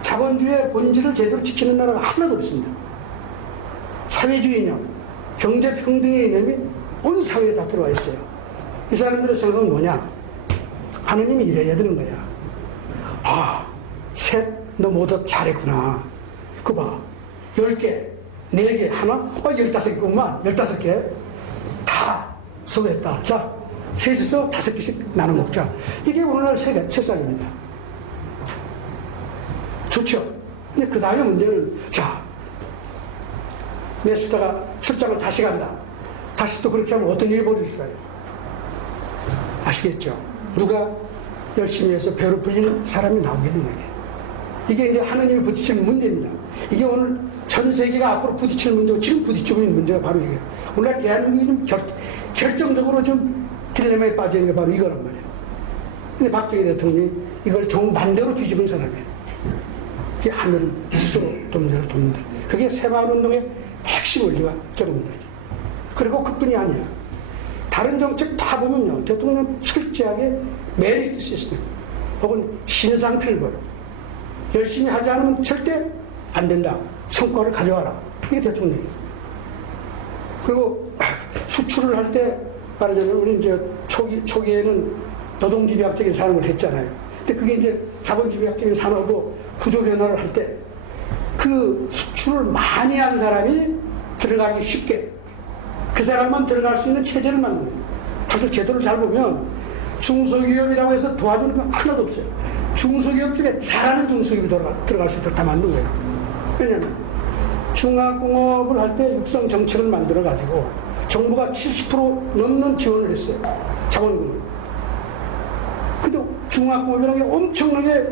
자본주의의 본질을 제대로 지키는 나라가 하나도 없습니다. 사회주의 이념, 경제평등의 이념이 온 사회에 다 들어와 있어요. 이 사람들의 생각은 뭐냐? 하느님이 이래야 되는 거야. 아, 셋, 너 모두 잘했구나. 그거 봐. 10개, 4개, 하나? 15개구만. 15개. 다 수고했다. 자, 셋이서 5개씩 나눠 먹자. 이게 오늘날 세상입니다. 좋죠? 근데 그 다음에 문제는, 자, 메스터가 출장을 다시 간다. 다시 또 그렇게 하면 어떤 일이 벌어질까요? 아시겠죠? 누가 열심히 해서 배로 불리는 사람이 나오겠는 거예요. 이게 이제 하느님이 부딪히는 문제입니다. 이게 오늘 전 세계가 앞으로 부딪히는 문제고 지금 부딪히고 있는 문제가 바로 이게. 오늘 대한민국이 좀 결정적으로 좀 딜레마에 빠져 있는 게 바로 이거란 말이에요. 근데 박정희 대통령이 이걸 정반대로 뒤집은 사람이에요. 이게 하늘은 스스로 문제를 돕는다. 그게 새마을운동의 핵심 원리가 적은 거죠. 그리고 그뿐이 아니야. 다른 정책 다 보면요, 대통령은 철저하게 메리트 시스템 혹은 신상필벌, 열심히 하지 않으면 절대 안 된다. 성과를 가져와라. 이게 대통령이에요. 그리고 수출을 할 때 말하자면 우리 이제 초기에는 노동집약적인 산업을 했잖아요. 근데 그게 이제 자본주의학적인 산업으로 구조 변화를 할 때 그 수출을 많이 한 사람이 들어가기 쉽게 그 사람만 들어갈 수 있는 체제를 만드는 거예요. 사실 제도를 잘 보면 중소기업이라고 해서 도와주는 건 하나도 없어요. 중소기업 중에 잘하는 중소기업이 들어갈 수 있도록 다 만든 거예요. 왜냐하면 중화공업을 할 때 육성 정책을 만들어 가지고 정부가 70% 넘는 지원을 했어요. 자본금을. 근데 중화공업이라는 게 엄청나게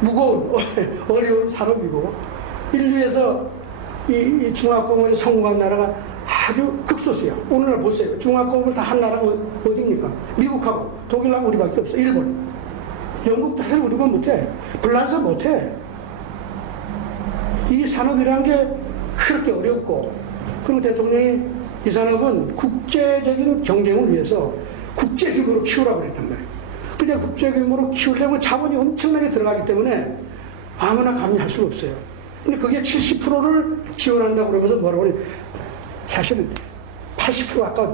무거운 어려운 산업이고 인류에서 이 중화공업에 성공한 나라가 아주 극소수야. 오늘날 보세요. 중화공업을 다 한 나라가 어디입니까? 미국하고 독일하고 우리밖에 없어. 일본. 영국도 해. 우리만 못해. 불란서 못해. 이 산업이라는 게 그렇게 어렵고, 그리고 대통령이 이 산업은 국제적인 경쟁을 위해서 국제규모로 키우라고 그랬단 말이에요. 근데 국제규모로 키우려면 자본이 엄청나게 들어가기 때문에 아무나 감히 할 수가 없어요. 근데 그게 70%를 지원한다고 그러면서 뭐라고 그래요? 사실은 80% 아까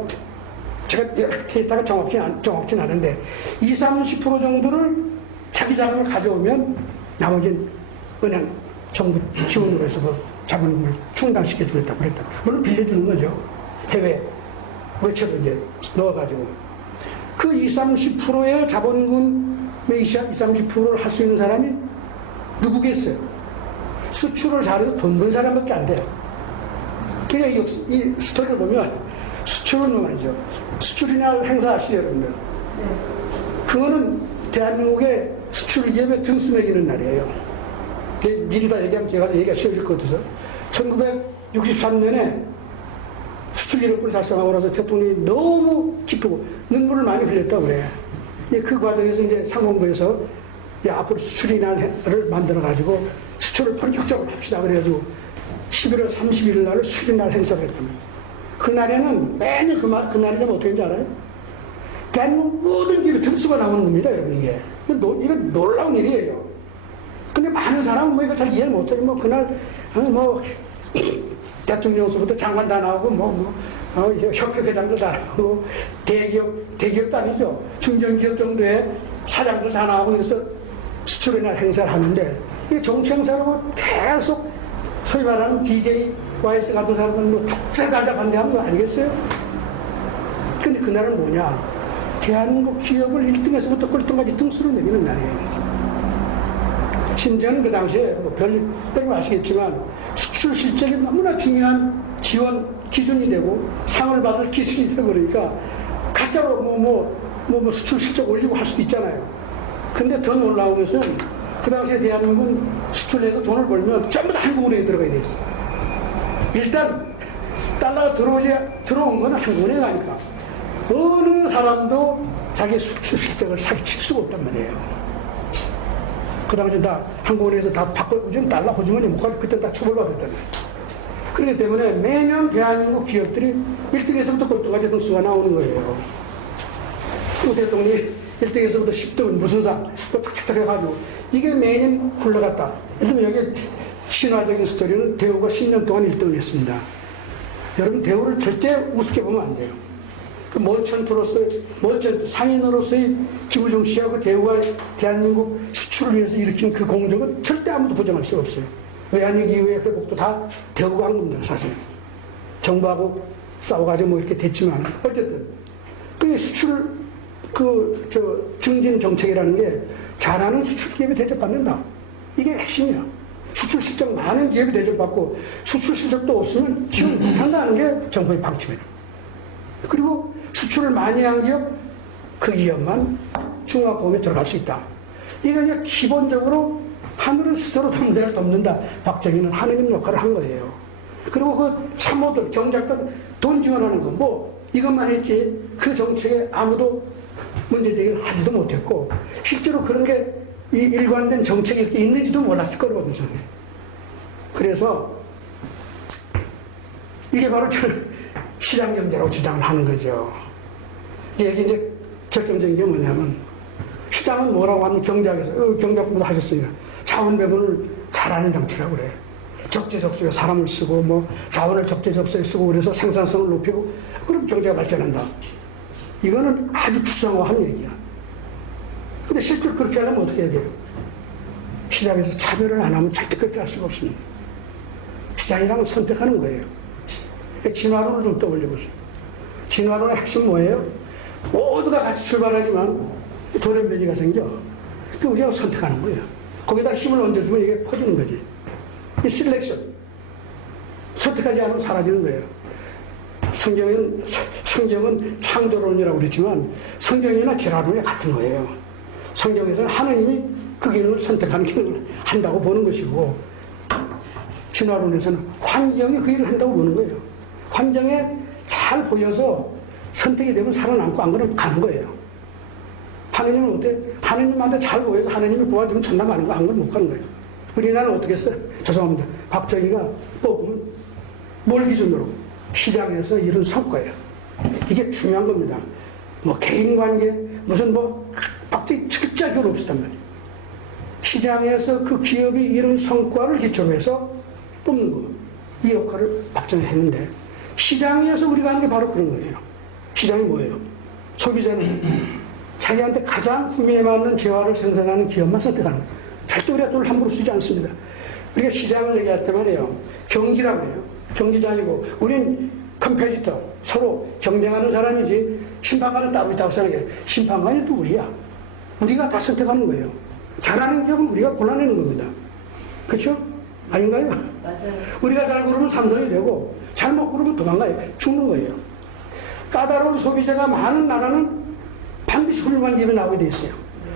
제가 데이터가 정확히는 않은데 20-30% 정도를 자기 자금을 가져오면 나머지는 은행, 정부 지원으로 해서 그 자본금을 충당시켜 주겠다고 그랬다. 물론 빌려주는 거죠. 해외 외채도 이제 넣어가지고. 그 20-30%의 자본금의 20-30%를 할 수 있는 사람이 누구겠어요? 수출을 잘해서 돈 번 사람밖에 안 돼요. 그러니까 이 스토리를 보면 수출은 말이죠. 수출이날 행사 아시죠, 여러분들? 네. 그거는 대한민국의 수출 기업의 등수 매기는 날이에요. 미리 다 얘기하면 제가 가서 얘기가 쉬워질 것 같아서 1963년에 수출 기업을 달성하고 나서 대통령이 너무 기쁘고 눈물을 많이 흘렸다고 그래. 그 과정에서 이제 상공부에서 앞으로 수출이날을 만들어가지고 수출을 본격적으로 합시다. 그래가지고 11월 30일 날 수출이날 행사를 했단 말이에요. 그날에는 매년 그날이면 어떻게 되는지 알아요? 대한민국 모든 길에 등수가 나오는 겁니다, 여러분, 이게. 이건 놀라운 일이에요. 근데 많은 사람은 뭐 이거 잘 이해를 못해요. 뭐 그날, 대통령수부터 장관 다 나오고, 협회 회장들 다 나오고, 대기업도 아니죠. 중견기업 정도의 사장들 다 나오고, 그래서 수출이날 행사를 하는데, 이 정치 행사로 계속 소위 말하는 DJ, YS 같은 사람들은 뭐 국제사자 반대하는 거 아니겠어요? 근데 그날은 뭐냐? 대한민국 기업을 1등에서부터 꼴등까지 등수를 매기는 날이에요. 심지어는 그 당시에 여러분 아시겠지만 수출 실적이 너무나 중요한 지원 기준이 되고 상을 받을 기준이 되고 그러니까 가짜로 수출 실적 올리고 할 수도 있잖아요. 근데 더 놀라운 것은 그 당시에 대한민국은 수출해서 돈을 벌면 전부 다 한국은행에 들어가야 돼 있어. 일단 달러가 들어온 거는 한국은행에 가니까 어느 사람도 자기 수출 실적을 사기칠 수가 없단 말이에요. 그 당시에 다 한국은행에서 다 바꿔, 요즘 달러 호주머니 못 가고 그때 다 처벌받았잖아요. 그렇기 때문에 매년 대한민국 기업들이 1등에서부터 꼴등까지 등수가 나오는 거예요. 또 대통령이 1등에서부터 10등은 무슨 상, 또 탁탁탁 해가지고 이게 매년 굴러갔다. 예를 들면 여기 신화적인 스토리는 대우가 10년 동안 1등을 했습니다. 여러분 대우를 절대 우습게 보면 안 돼요. 그 상인으로서의 김우중 씨와 그 대우가 대한민국 수출을 위해서 일으킨 그 공적은 절대 아무도 부정할 수가 없어요. 외환위기 이후의 회복도 다 대우가 한 겁니다, 사실. 정부하고 싸워가지고 뭐 이렇게 됐지만, 어쨌든. 그 수출, 증진 정책이라는 게 잘하는 수출 기업이 대접받는다. 이게 핵심이야. 수출 실적 많은 기업이 대접받고 수출 실적도 없으면 지원 못한다는 게 정부의 방침이에요. 그리고 수출을 많이 한 기업, 그 기업만 중화보험에 들어갈 수 있다. 이게 이제 기본적으로 하늘은 스스로 덮는 데를 덮는다. 박정희는 하느님 역할을 한 거예요. 그리고 그 참모들, 경작들 돈 지원하는 거, 뭐 이것만 했지 그 정책에 아무도 문제제기를 하지도 못했고 실제로 그런 게 이 일관된 정책이 이렇게 있는지도 몰랐을 거거든요. 그래서 이게 바로 시장경제라고 주장을 하는 거죠. 이게 이제 결정적인 게 뭐냐면 시장은 뭐라고 하면 경제학에서 경제학 공부 하셨으니까 자원 배분을 잘하는 장치라고 그래. 적재적소에 사람을 쓰고 뭐 자원을 적재적소에 쓰고 그래서 생산성을 높이고 그럼 경제가 발전한다. 이거는 아주 추상화한 얘기야. 근데 실제로 그렇게 하려면 어떻게 해야 돼요? 시장에서 차별을 안 하면 절대 그렇게 할 수가 없습니다. 시장이라는 건 선택하는 거예요. 진화론을 좀 떠올려보세요. 진화론의 핵심 뭐예요? 모두가 같이 출발하지만 돌연변이가 생겨. 그 우리가 선택하는 거예요. 거기다 힘을 얹어주면 이게 퍼지는 거지. 이 셀렉션. 선택하지 않으면 사라지는 거예요. 성경은 창조론이라고 그랬지만 성경이나 진화론이 같은 거예요. 성경에서는 하나님이 그 기능을 선택하는 기능을 한다고 보는 것이고 진화론에서는 환경이 그 일을 한다고 보는 거예요. 환경에 잘 보여서 선택이 되면 살아남고 안 그러면 가는 거예요. 하느님은 어때? 하느님한테 잘 보여서 하느님이 도와주면 천당 가는 거, 안 그러면 못 가는 거예요. 우리나라는 어떻게 했어요? 죄송합니다. 박정희가 뽑으면 뭘 기준으로? 시장에서 이룬 성과예요. 이게 중요한 겁니다. 뭐 개인관계, 무슨 뭐 박정희 철저하게 없었단 말이에요. 시장에서 그 기업이 이룬 성과를 기초로 해서 뽑는 거. 이 역할을 박정희가 했는데 시장에서 우리가 하는 게 바로 그런 거예요. 시장이 뭐예요? 소비자는 자기한테 가장 구매에 맞는 재화를 생산하는 기업만 선택하는 거예요. 절대 우리가 돈을 함부로 쓰지 않습니다. 우리가 시장을 얘기할 때 말이에요. 경기라고 해요. 경기자 아니고 우린 컴페티터, 서로 경쟁하는 사람이지 심판관은 따로 있다고 생각해요. 심판관이 누구야? 우리가 다 선택하는 거예요. 잘하는 기업은 우리가 골라내는 겁니다. 그렇죠? 아닌가요? 맞아요. 우리가 잘 고르면 삼성이 되고 잘못 고르면 도망가요. 죽는 거예요. 까다로운 소비자가 많은 나라는 반드시 훌륭한 기업이 나오게 돼 있어요.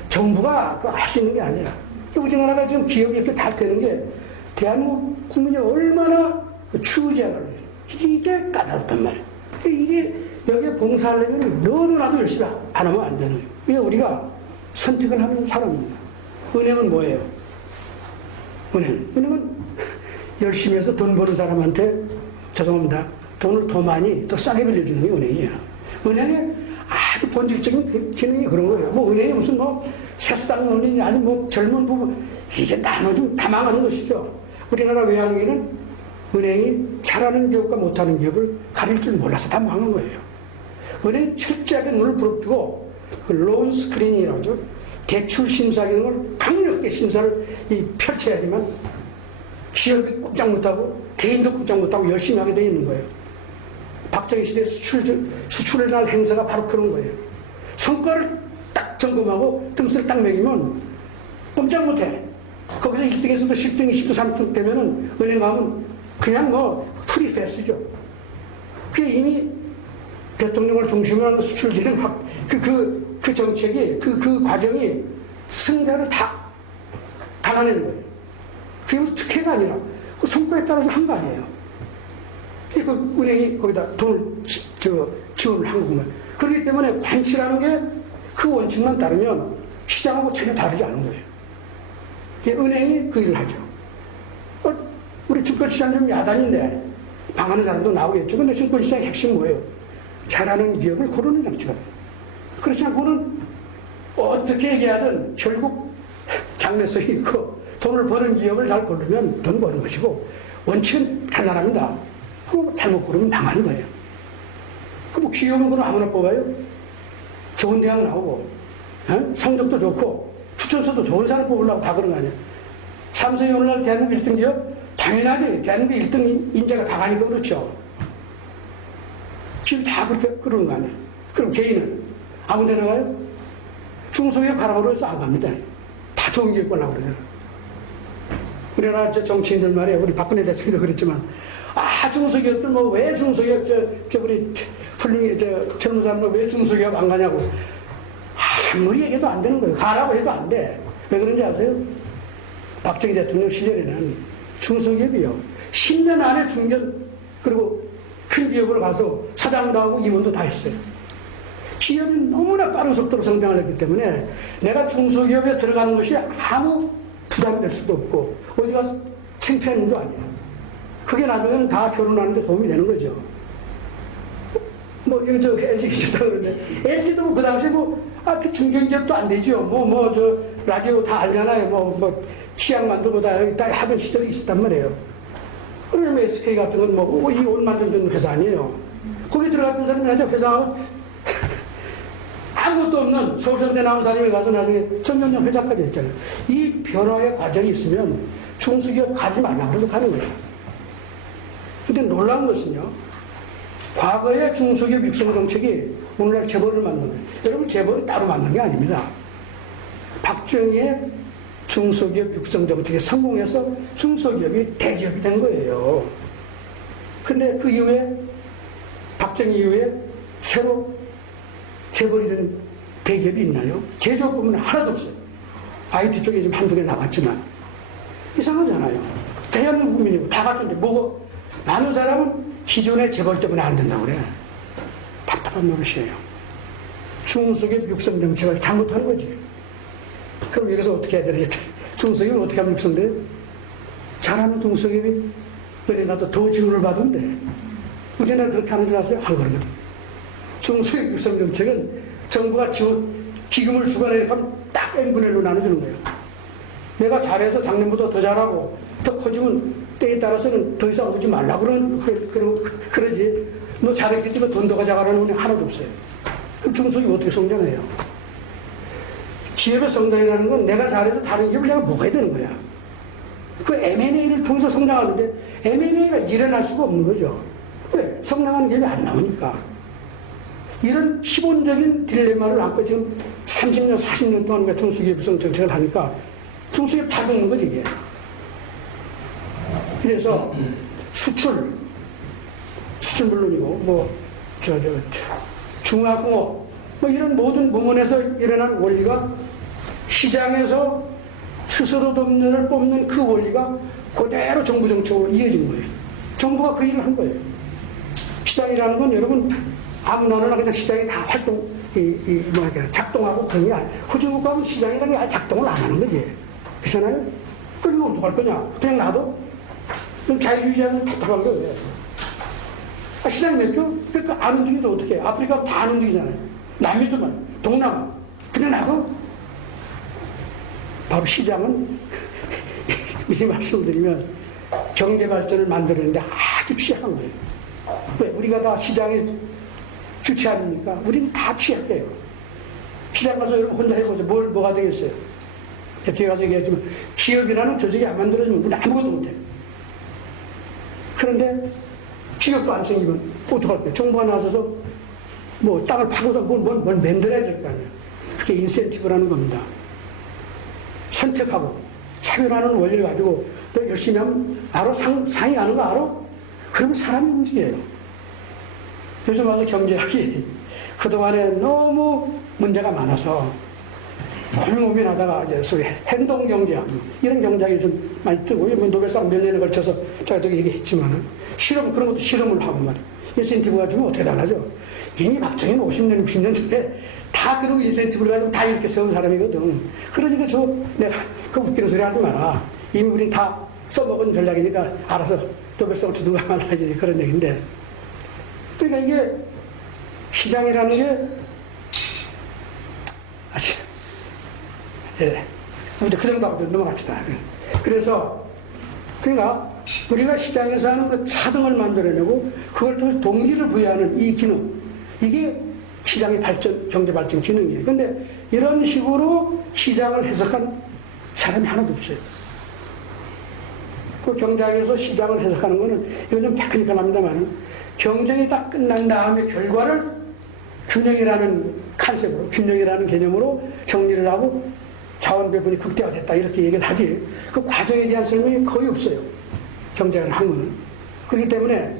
정부가 그거 할 수 있는 게 아니야. 우리나라가 지금 기업이 이렇게 다 되는 게 대한민국 국민이 얼마나 추구자가 이게 까다롭단 말이에요. 이게 여기에 봉사하려면 너도나도 열심히 안 하면 안 되는 거예요. 그러니까 우리가 선택을 하는 사람입니다. 은행은 뭐예요? 은행은 열심히 해서 돈 버는 사람한테 죄송합니다. 돈을 더 많이 더 싸게 빌려주는 게 은행이에요. 은행의 아주 본질적인 기능이 그런 거예요. 뭐 은행이 무슨 뭐 새싹론이니 아니 뭐 젊은 부부 이게 나눠주면 다 망하는 것이죠. 우리나라 외환위기는 은행이 잘하는 기업과 못하는 기업을 가릴 줄 몰라서 다 망한 거예요. 은행이 철저하게 눈을 부릅뜨고 그 론 스크린이라고 하죠. 대출 심사 기능을 강력하게 심사를 펼쳐야지만 기업이 꼼짝 못하고 개인도 꼼짝 못하고 열심히 하게 돼 있는 거예요. 박정희 시대 수출에 대한 행사가 바로 그런 거예요. 성과를 딱 점검하고 등수를 딱 매기면 꼼짝 못해. 거기서 1등에서도 10등, 20등, 30등 되면은 은행 가면 그냥 뭐 프리 패스죠. 그게 이미 대통령을 중심으로 하는 수출 기능 그 정책이 그 과정이 승자를 다 갈라내는 거예요. 그게 무슨 특혜가 아니라 그 성과에 따라서 한 거 아니에요. 그 은행이 거기다 돈을 지원을 한 거구만. 그렇기 때문에 관치라는 게 그 원칙만 따르면 시장하고 전혀 다르지 않은 거예요. 은행이 그 일을 하죠. 우리 주권시장 좀 야단인데 방하는 사람도 나오겠죠. 근데 증권시장의 핵심 뭐예요? 잘하는 기업을 고르는 장치가 돼요. 그렇지 않고는 어떻게 얘기하든 결국 장래성이 있고 돈을 버는 기업을 잘 고르면 돈 버는 것이고, 원칙은 간단합니다. 그럼 잘못 고르면 당하는 거예요. 그럼 기업은 그럼 아무나 뽑아요? 좋은 대학 나오고, 성적도 좋고, 추천서도 좋은 사람 뽑으려고 다 그런 거 아니에요? 삼성이 오늘날 대한민국 1등 기업? 당연하지. 대한민국 1등 인재가 다 가니까 그렇죠. 지금 다 그렇게 그러는 거 아니에요? 그럼 개인은 아무 데나 가요? 중소기업 가라고 해서 안 갑니다. 다 좋은 기업 가려고 그러잖아. 우리나라 정치인들 말이에요. 우리 박근혜 대통령도 그랬지만, 중소기업들 뭐 왜 중소기업 우리 젊은 사람들 왜 중소기업 안 가냐고. 아무리 얘기해도 안 되는 거예요. 가라고 해도 안 돼. 왜 그런지 아세요? 박정희 대통령 시절에는 중소기업이요, 10년 안에 중견 그리고 큰 기업으로 가서 사장도 하고 임원도 다 했어요. 기업이 너무나 빠른 속도로 성장을 했기 때문에 내가 중소기업에 들어가는 것이 아무 부담이 될 수도 없고 어디 가서 창피한 일도 아니에요. 그게 나중에는 다 결혼하는 데 도움이 되는 거죠. 뭐 여기 LG 계셨다 그러는데, LG도 뭐 그 당시에 그 중견기업도 안 되죠. 라디오 다 알잖아요. 치약만두보다 여기 다 하던 시절이 있었단 말이에요. 그러면 SK 같은 건 이 옷 만드는 회사 아니에요. 거기 들어갔던 사람이 나중에 회장하고 아무것도 없는 서울대에 나온 사람이 가서 나중에 청년령 회장까지 했잖아요. 이 변화의 과정이 있으면 중소기업 가지 말라고 해도 가는 거예요. 근데 놀라운 것은요, 과거의 중소기업 육성 정책이 오늘날 재벌을 만든 거예요. 여러분, 재벌이 따로 만든 게 아닙니다. 박정희의 중소기업 육성 정책에 성공해서 중소기업이 대기업이 된 거예요. 근데 그 이후에, 박정희 이후에 새로 재벌이 된 대기업이 있나요? 제조업 부문은 하나도 없어요. IT 쪽에 지금 한두 개 나왔지만. 이상하잖아요. 대한민국 국민이고 다 같은데 많은 사람은 기존의 재벌 때문에 안 된다고 그래. 답답한 노릇이에요. 중소기업 육성 정책을 잘못하는 거지. 그럼 여기서 어떻게 해야 되겠다? 중소기업은 어떻게 하면 육성돼요? 잘하는 중소기업이 은행 가서 더 지원을 받으면 돼. 우리나라 그렇게 하는 줄 아세요? 안 그러거든. 중소기업 육성 정책은 정부가 기금을 주거나 이렇게 하면 딱 n분의 1로 나눠주는 거예요. 내가 잘해서 작년보다 더 잘하고 더 커지면 때에 따라서는 더 이상 오지 말라고 그러지. 너 잘했기 때문에 돈 더 가져가라는 은행 하나도 없어요. 그럼 중소기업 어떻게 성장해요? 기업의 성장이라는 건 내가 잘해서 다른 기업을 내가 먹어야 되는 거야. 그 M&A를 통해서 성장하는데 M&A가 일어날 수가 없는 거죠. 왜? 성장하는 기업이 안 나오니까. 이런 기본적인 딜레마를 안고 지금 30년, 40년 동안 중소기업 육성 정책을 하니까 중소기업 다 죽는 거지, 이게. 그래서 수출 물론이고, 중화공업, 이런 모든 부문에서 일어난 원리가 시장에서 스스로 돈을 뽑는 그 원리가 그대로 정부 정책으로 이어진 거예요. 정부가 그 일을 한 거예요. 시장이라는 건 여러분, 아무 나라나 그냥 시장이 다 작동하고 그런 게 아니에요. 후진국 가면 시장이라는 게 작동을 안 하는 거지. 그렇잖아요? 그럼 이거 어떡할 거냐? 그냥 놔둬? 그럼 자유주의자는 답답한 거예요. 시장이 몇 표? 그러니까 안 움직여도 어떻게 해? 아프리카 다 안 움직이잖아요. 남미도만, 동남아. 그냥 놔둬? 바로 시장은 미리 말씀을 드리면 경제 발전을 만들었는데 아주 취약한 거예요. 왜? 우리가 다 시장의 주체 아닙니까? 우리는 다 취약해요. 시장 가서 여러분 혼자 해보세요. 뭐가 되겠어요? 뒤에 가서 얘기하지만 기업이라는 조직이 안 만들어지면 우리는 아무것도 못해요. 그런데 기업도 안 생기면 어떡할 거예요? 정부가 나서서 땅을 파고다 뭘 만들어야 될 거 아니에요. 그게 인센티브라는 겁니다. 선택하고 차별하는 원리를 가지고 너 열심히 하면 알아? 상이 가는 거 알아? 그러면 사람이 움직여요. 요즘 와서 경제학이 그동안에 너무 문제가 많아서 고민하다가 이제 소위 행동경제학 이런 경제학이 좀 많이 뜨고 노벨상 몇 년에 걸쳐서 제가 저기 얘기했지만은 그런 것도 실험을 하고 말이에요. 인센티브가 주면 어떻게 달라져? 이미 박정희는 50년, 60년 전에 다 그런 인센티브를 가지고 다 이렇게 세운 사람이거든. 그러니까 내가 그 웃기는 소리 하지 마라. 이미 우린 다 써먹은 전략이니까 알아서 노벨상을 주든가 말아야 그런 얘기인데, 그러니까 이게 시장이라는 게 예, 이제 그 정도 하고 넘어갑시다. 그래서 그러니까 우리가 시장에서 하는 그 차등을 만들어내고 그걸 통해서 동기를 부여하는 이 기능, 이게 시장의 발전, 경제 발전 기능이에요. 근데 이런 식으로 시장을 해석한 사람이 하나도 없어요. 그 경제학에서 시장을 해석하는 거는 이건 좀 테크니컬합니다만 경쟁이 딱 끝난 다음에 결과를 균형이라는 컨셉으로, 균형이라는 개념으로 정리를 하고 자원 배분이 극대화됐다 이렇게 얘기를 하지 그 과정에 대한 설명이 거의 없어요. 경제학을 한 거는. 그렇기 때문에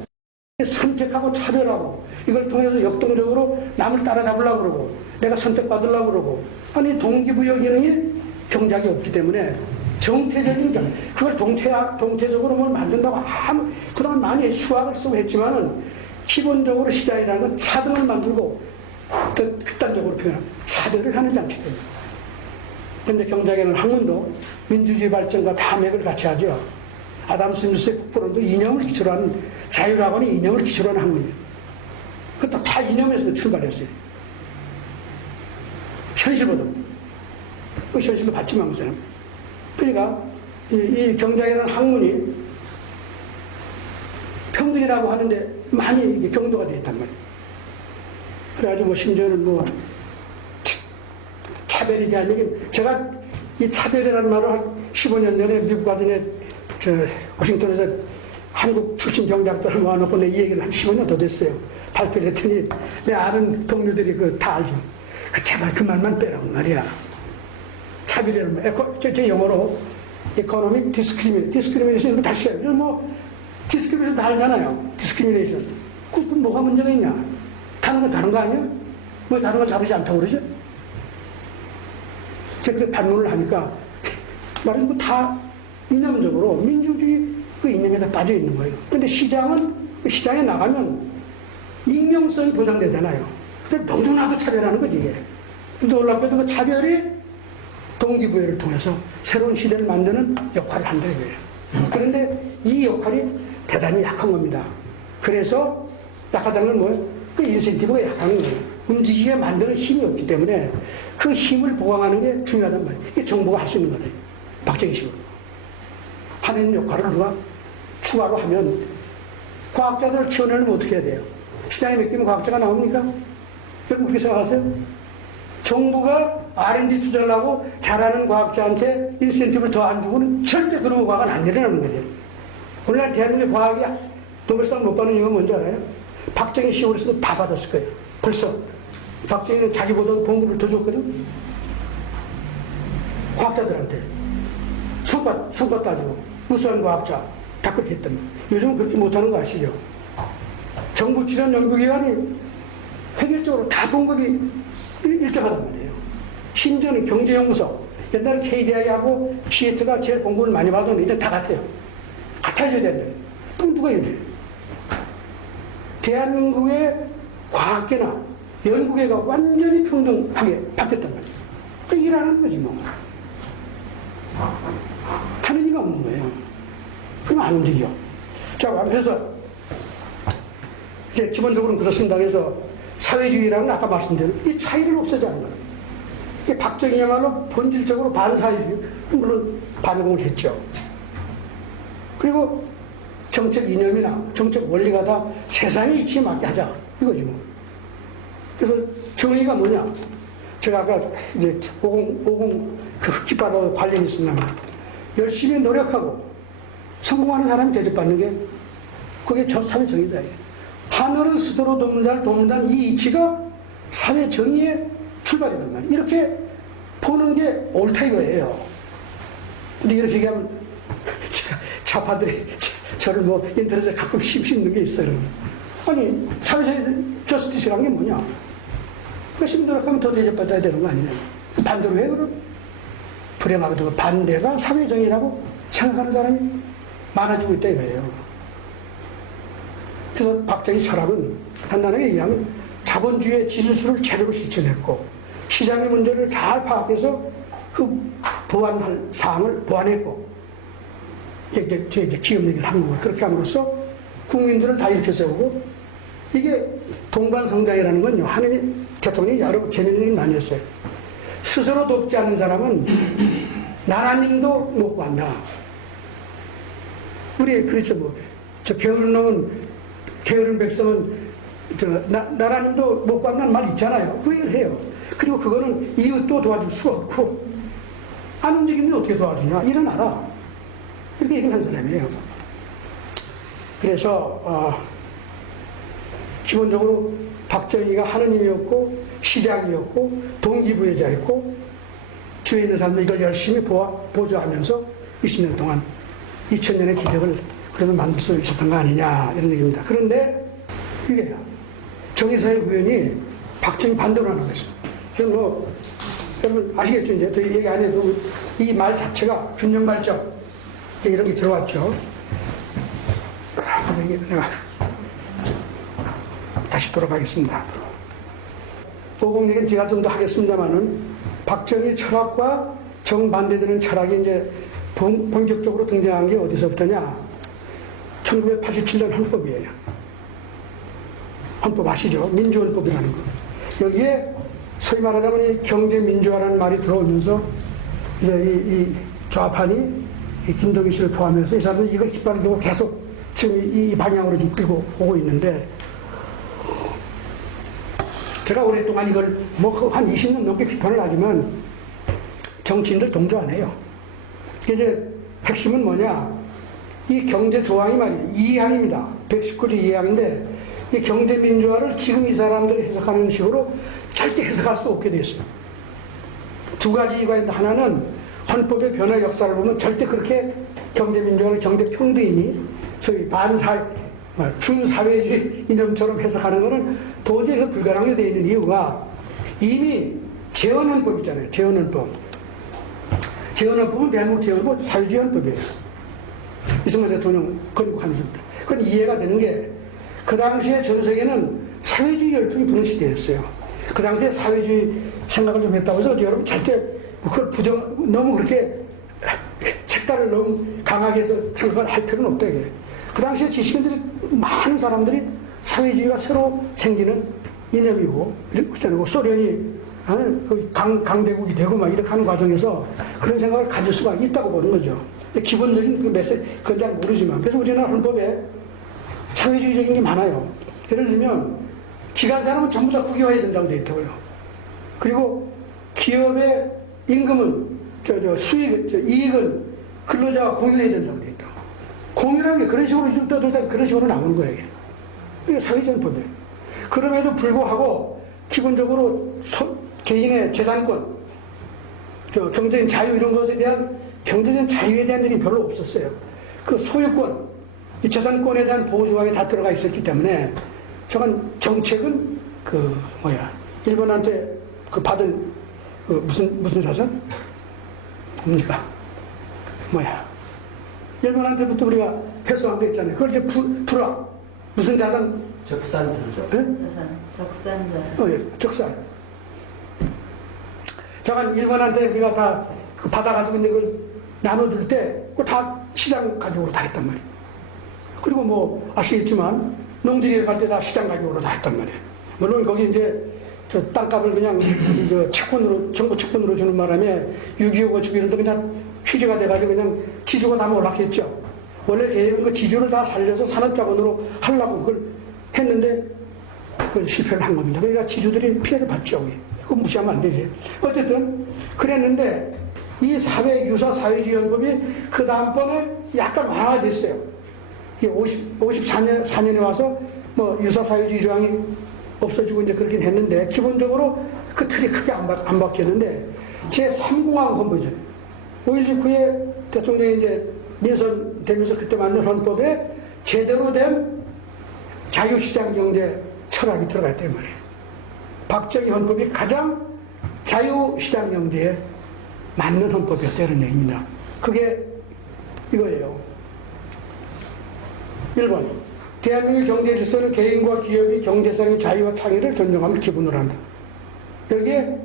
선택하고 차별하고 이걸 통해서 역동적으로 남을 따라잡으려고 그러고 내가 선택받으려고 그러고 아니 동기부여 기능이 경제학이 없기 때문에 정태적인 경 그걸 동태적으로 뭘 만든다고 그동안 많이 수학을 쓰고 했지만은 기본적으로 시장이라는 건 차등을 만들고 더 극단적으로 표현하는 차별을 하는 장치입니다. 그런데 경제학에는 학문도 민주주의 발전과 다 맥을 같이 하죠. 아담 스미스의 국부론도 이념을 기초로 하는 자유학원이 이념을 기초로 하는 학문이에요. 그것도 다 이념에서 출발했어요. 현실보다 그 현실도 받지만 그잖아요. 그러니까 이 경제학이라는 학문이 평등이라고 하는데 많이 이게 경도가 되어 있단 말이에요. 그래가지고 뭐 심지어는 뭐 차별에 대한 얘기 제가 이 차별이라는 말을 한 15년 전에 미국 가전에 저 워싱턴에서 한국 출신 경제학자를 모아놓고 내 이 얘기를 한 15년 더 됐어요. 발표를 했더니 내 아는 동료들이 다 알죠. 제발 그 말만 빼라고 말이야. 차별이라는 말. 제 영어로 economic discrimination 다시 해요. 뭐 디스크리미네이션 다 알잖아요. 디스크리미네이션. 그럼 뭐가 문제가 있냐? 다른 건 다른 거 아니야? 뭐 다른 걸 다르지 않다고 그러죠? 제가 그 반문을 하니까 말은 뭐 다 이념적으로 민주주의 그 이념에다 빠져 있는 거예요. 근데 시장에 나가면 익명성이 보장되잖아요. 근데 너무나도 차별하는 거지, 이게. 근데 놀랍게도 그 차별이 동기부여를 통해서 새로운 시대를 만드는 역할을 한다 이거예요. 그런데 이 역할이 대단히 약한 겁니다. 그래서 약하다는 건 뭐예요? 그 인센티브가 약한 거예요. 움직이게 만드는 힘이 없기 때문에 그 힘을 보강하는 게 중요하단 말이에요. 이게 정부가 할 수 있는 거다. 박정희식으로. 하는 역할을 누가 추가로 하면 과학자들을 키워내려면 어떻게 해야 돼요? 시장에 맡기면 과학자가 나옵니까? 여러분 그렇게 생각하세요? 정부가 R&D 투자를 하고 잘하는 과학자한테 인센티브를 더 안 주고는 절대 그런 과학은 안 일어나는 거죠. 오늘날 대한민국 과학이 노벨상 못 받는 이유가 뭔지 알아요? 박정희 시골에서도 다 받았을 거예요. 벌써. 박정희는 자기보다 봉급을 더 줬거든? 과학자들한테. 성과 따지고. 우수한 과학자. 다 그렇게 했단 말이에요. 요즘은 그렇게 못하는 거 아시죠? 정부 출연 연구기관이 획일적으로 다 봉급이 일정하단 말이에요. 심지어는 경제연구소. 옛날에 KDI하고 키에트가 제일 봉급을 많이 받았는데 이제 다 같아요. 같아져야 된다. 그럼 누가 이래요? 대한민국의 과학계나 연구계가 완전히 평등하게 바뀌었단 말이에요. 그 일하는 거지 뭐. 하는 이가 없는 거예요. 그럼 안 움직여. 자, 그래서 이제 기본적으로는 그렇습니다. 그래서 사회주의라는 아까 말씀드린 이 차이를 없애자는 거예요. 이게 박정희야말로 본질적으로 반사회주의, 물론 반공을 했죠. 그리고 정책 이념이나 정책 원리가 다 세상의 이치에 맞게 하자. 이거지 뭐. 그래서 정의가 뭐냐? 제가 아까 이제 50 그 깃발하고 관련이 있습니다만 열심히 노력하고 성공하는 사람이 대접받는 게 그게 저 사회정의다. 하늘을 스스로 돕는다는 이 이치가 사회정의의 출발이란 말이에요. 이렇게 보는 게 옳다 이거예요. 근데 이렇게 얘기하면 좌파들이 저를 뭐 인터넷에 가끔 씹는 게 있어요. 아니 사회적인 저스티스란 게 뭐냐? 열심히 노력하면 더 대접받아야 되는 거 아니냐? 반대로 왜 그럼? 불행하게도 반대가 사회정의라고 생각하는 사람이 많아지고 있다 이거예요. 그래서 박정희 철학은 간단하게 얘기하면 자본주의의 진술을 제대로 실천했고 시장의 문제를 잘 파악해서 그 보완할 사항을 보완했고 이제 기업 얘기를 한 거고, 그렇게 함으로써 국민들을 다 이렇게 세우고, 이게 동반성장이라는 건요, 하느님 대통령이 여러 재미있는 일이 아니었어요. 스스로 돕지 않는 사람은 나라님도 못 구한다. 우리 그렇죠. 뭐 저 게으른 놈은, 게으른 백성은 나라님도 못 구한다는 말 있잖아요. 그 얘기를 해요. 그리고 그거는 이웃도 도와줄 수가 없고, 안 움직이는데 어떻게 도와주냐, 일어나라, 이렇게 얘기를 한 사람이에요. 그래서 기본적으로 박정희가 하느님이었고 시장이었고 동기부여자였고, 주위에 있는 사람들 이걸 열심히 보조하면서 20년 동안 2000년의 기적을 그러면 만들 수 있었던 거 아니냐, 이런 얘기입니다. 그런데 이게요, 정의사회 구현이 박정희 반대로 하는 거였어요. 그래서 뭐 여러분 아시겠죠? 이제 더 얘기 안 해도 이 말 자체가 균형 발전 이런 게 들어왔죠. 내가 다시 돌아가겠습니다. 오공 얘기는 뒤가 좀 더 하겠습니다만은, 박정희 철학과 정반대되는 철학이 이제 본격적으로 등장한 게 어디서부터냐? 1987년 헌법이에요. 헌법 아시죠? 민주헌법이라는 거. 여기에 소위 말하자면 이 경제민주화라는 말이 들어오면서 이제 이 좌판이 이 김동희 씨를 포함해서 이 사람들이 이걸 깃발을 들고 계속 지금 이 방향으로 좀 끌고 오고 있는데, 제가 오랫동안 이걸 뭐 한 20년 넘게 비판을 하지만 정치인들 동조 안 해요. 이제 핵심은 뭐냐? 이 경제 조항이 말이에요. 2항입니다. 119조 2항인데, 이 경제 민주화를 지금 이 사람들이 해석하는 식으로 절대 해석할 수 없게 돼 있어요. 두 가지 이유가 있는데, 하나는 헌법의 변화 역사를 보면 절대 그렇게 경제 민주화를 경제 평등이니 소위 준사회주의 이념처럼 해석하는 것은 도저히 불가능하게 되어 있는 이유가, 이미 재헌헌법 있잖아요. 재헌헌법. 재헌헌법은 대한민국 재헌헌법 사회주의 헌법이에요. 이승만 대통령 건국하면서. 그건 이해가 되는 게, 그 당시에 전 세계는 사회주의 열풍이 부는 시대였어요. 그 당시에 사회주의 생각을 좀 했다고 해서 여러분 절대 그걸 너무 그렇게 색깔을 너무 강하게 해서 생각을 할 필요는 없다, 이게. 그 당시에 지식인들이, 많은 사람들이 사회주의가 새로 생기는 이념이고, 그렇잖아요. 소련이 강대국이 되고 막 이렇게 하는 과정에서 그런 생각을 가질 수가 있다고 보는 거죠. 기본적인 그 메시지, 그건 잘 모르지만. 그래서 우리나라 헌법에 사회주의적인 게 많아요. 예를 들면, 기간사람은 전부 다 국유화해야 된다고 되어 있다고요. 그리고 기업의 임금은, 이익은 근로자가 공유해야 된다고 되어 있다고. 공유라는 게 그런 식으로 좀 떠들다 그런 식으로 나오는 거예요. 이게 사회주의 헌법이에요. 그럼에도 불구하고, 기본적으로 개인의 재산권, 경제적인 자유 이런 것에 대한, 경제적인 자유에 대한 얘기는 별로 없었어요. 그 소유권, 이 재산권에 대한 보호 조항이 다 들어가 있었기 때문에, 저건 정책은 일본한테 받은 무슨 자산? 뭡니까? 일본한테부터 우리가 회수한 게 있잖아요. 그걸 이제 무슨 자산? 적산자산. 네? 적산자산. 예, 적산. 저건 일본한테 우리가 다 받아가지고 이제 그걸 나눠줄 때, 그거 다 시장 가격으로 다 했단 말이에요. 그리고 뭐, 아시겠지만, 농지에 갈 때 다 시장 가격으로 다 했단 말이에요. 물론 거기 이제, 저 땅값을 그냥, 채권으로, 정부 채권으로 주는 바람에 6.25 거주기 이런 데 그냥 휴지가 돼가지고 그냥 지주가 다 몰락했죠. 원래 계획은 그 지주를 다 살려서 산업자본으로 하려고 그걸 했는데, 그걸 실패를 한 겁니다. 그러니까 지주들이 피해를 봤죠. 그거 무시하면 안 되지. 어쨌든, 그랬는데, 이 유사 사회주의 헌법이 그 다음번에 약간 완화됐어요. 54년에 와서 뭐 유사 사회주의 조항이 없어지고 이제 그렇긴 했는데, 기본적으로 그 틀이 크게 안 바뀌었는데, 제3공화국 헌법이죠. 5.16 후에 대통령이 이제 민선되면서 그때 만든 헌법에 제대로 된 자유시장 경제 철학이 들어가 있단 말이에요. 박정희 헌법이 가장 자유시장 경제에 맞는 헌법이었다, 이런 얘기입니다. 그게 이거예요. 1번, 대한민국 경제 질서는 개인과 기업이 경제상의 자유와 창의를 존중함을 기본으로 한다. 여기에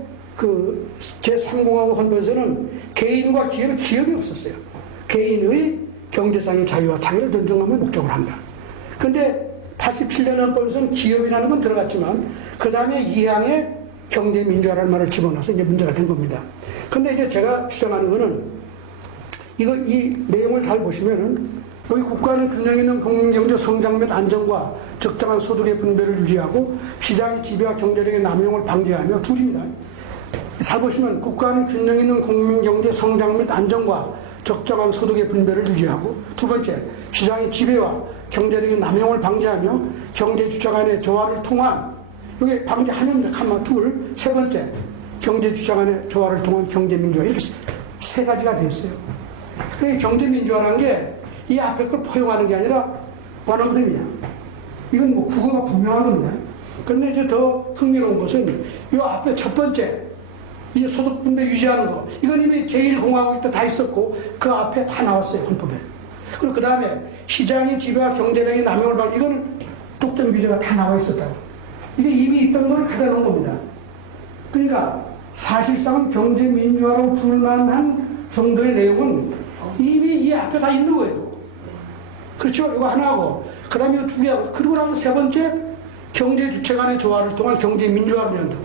제3공화국 헌법에서는 개인과 기업이 없었어요. 개인의 경제상의 자유와 창의를 존중하며 목적으로 한다. 근데 87년 헌법에서는 기업이라는 건 들어갔지만 그 다음에 2항에 경제민주화라는 말을 집어넣어서 이제 문제가 된 겁니다. 근데 이제 제가 주장하는 거는 이 내용을 잘 보시면은 여기 국가는 균형 있는 국민경제 성장 및 안정과 적정한 소득의 분배를 유지하고 시장의 지배와 경제력의 남용을 방지하며 둘입니다. 잘 보시면 국가는 균형 있는 국민경제 성장 및 안정과 적정한 소득의 분배를 유지하고 두 번째 시장의 지배와 경제력의 남용을 방지하며 경제 주체 간의 조화를 통한 여기 방지하면 하나 둘 세 번째 경제 주체 간의 조화를 통한 경제 민주화 이렇게 세 가지가 되어 있어요. 경제 민주화라는 게 이 앞에 걸 포용하는 게 아니라 원어그램이야. 이건 뭐 국어가 분명한 겁니다. 그런데 이제 더 흥미로운 것은 이 앞에 첫 번째 이제 소득 분배 유지하는 거 이건 이미 제1공화국 때 다 있었고 그 앞에 다 나왔어요 헌법에. 그리고 그 다음에 시장의 지배와 경제력의 남용을 방 이건 독점 규제가 다 나와 있었다고. 이게 이미 있던 걸 가져다 놓은 겁니다. 그러니까 사실상은 경제 민주화로 불만한 정도의 내용은 이미 이 앞에 다 있는 거예요. 그렇죠? 이거 하나하고 그 다음에 이거 두 개하고 그리고 나서 세 번째 경제 주체 간의 조화를 통한 경제 민주화를 연다.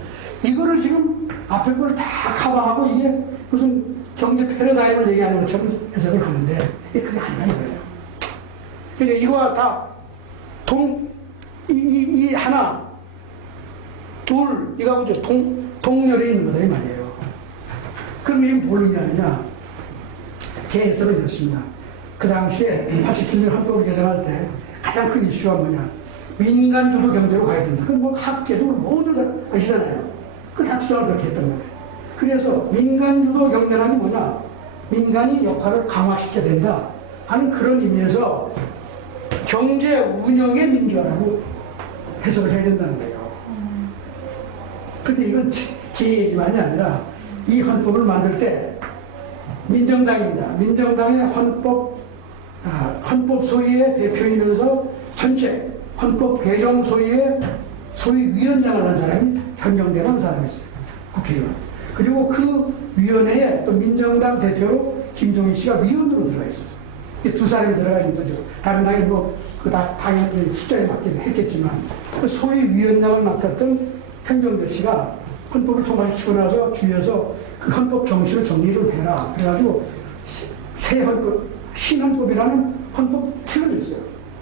이거를 지금 앞에 걸 다 커버하고 이게 무슨 경제 패러다임을 얘기하는 것처럼 해석을 하는데 그게 아니라 이거예요. 그러니까 이거와 다 이 하나 둘 이거하고 동렬에 있는 거다 이 말이에요. 그럼 이게 뭘 의미하느냐? 제 해석은 이렇습니다. 그 당시에 87년 헌법을 개정할 때 가장 큰 이슈가 뭐냐? 민간주도 경제로 가야 된다. 그건 뭐 학계도 모두 다 아시잖아요. 그 다 주장을 그렇게 했단 말이에요. 그래서 민간주도 경제라는 게 뭐냐? 민간이 역할을 강화시켜야 된다 하는 그런 의미에서 경제 운영의 민주화라고 해석을 해야 된다는 거예요. 근데 이건 제 얘기만이 아니라 이 헌법을 만들 때 민정당입니다. 민정당의 헌법 소위의 대표이면서 전체 헌법 개정 소위의 소위 위원장을 한 사람이 현경대라는 사람이었어요. 국회의원. 그리고 그 위원회에 또 민정당 대표로 김종인 씨가 위원으로 들어가 있었어요. 두 사람이 들어가 있는 거죠. 다른 당이 당연히 숫자에 맞게 했겠지만 그 소위 위원장을 맡았던 현경대 씨가 헌법을 통과시키고 나서 주위에서 그 헌법 정신을 정리를 해라. 그래가지고 새 헌법, 신헌법이라는 헌법 책을 냈어요.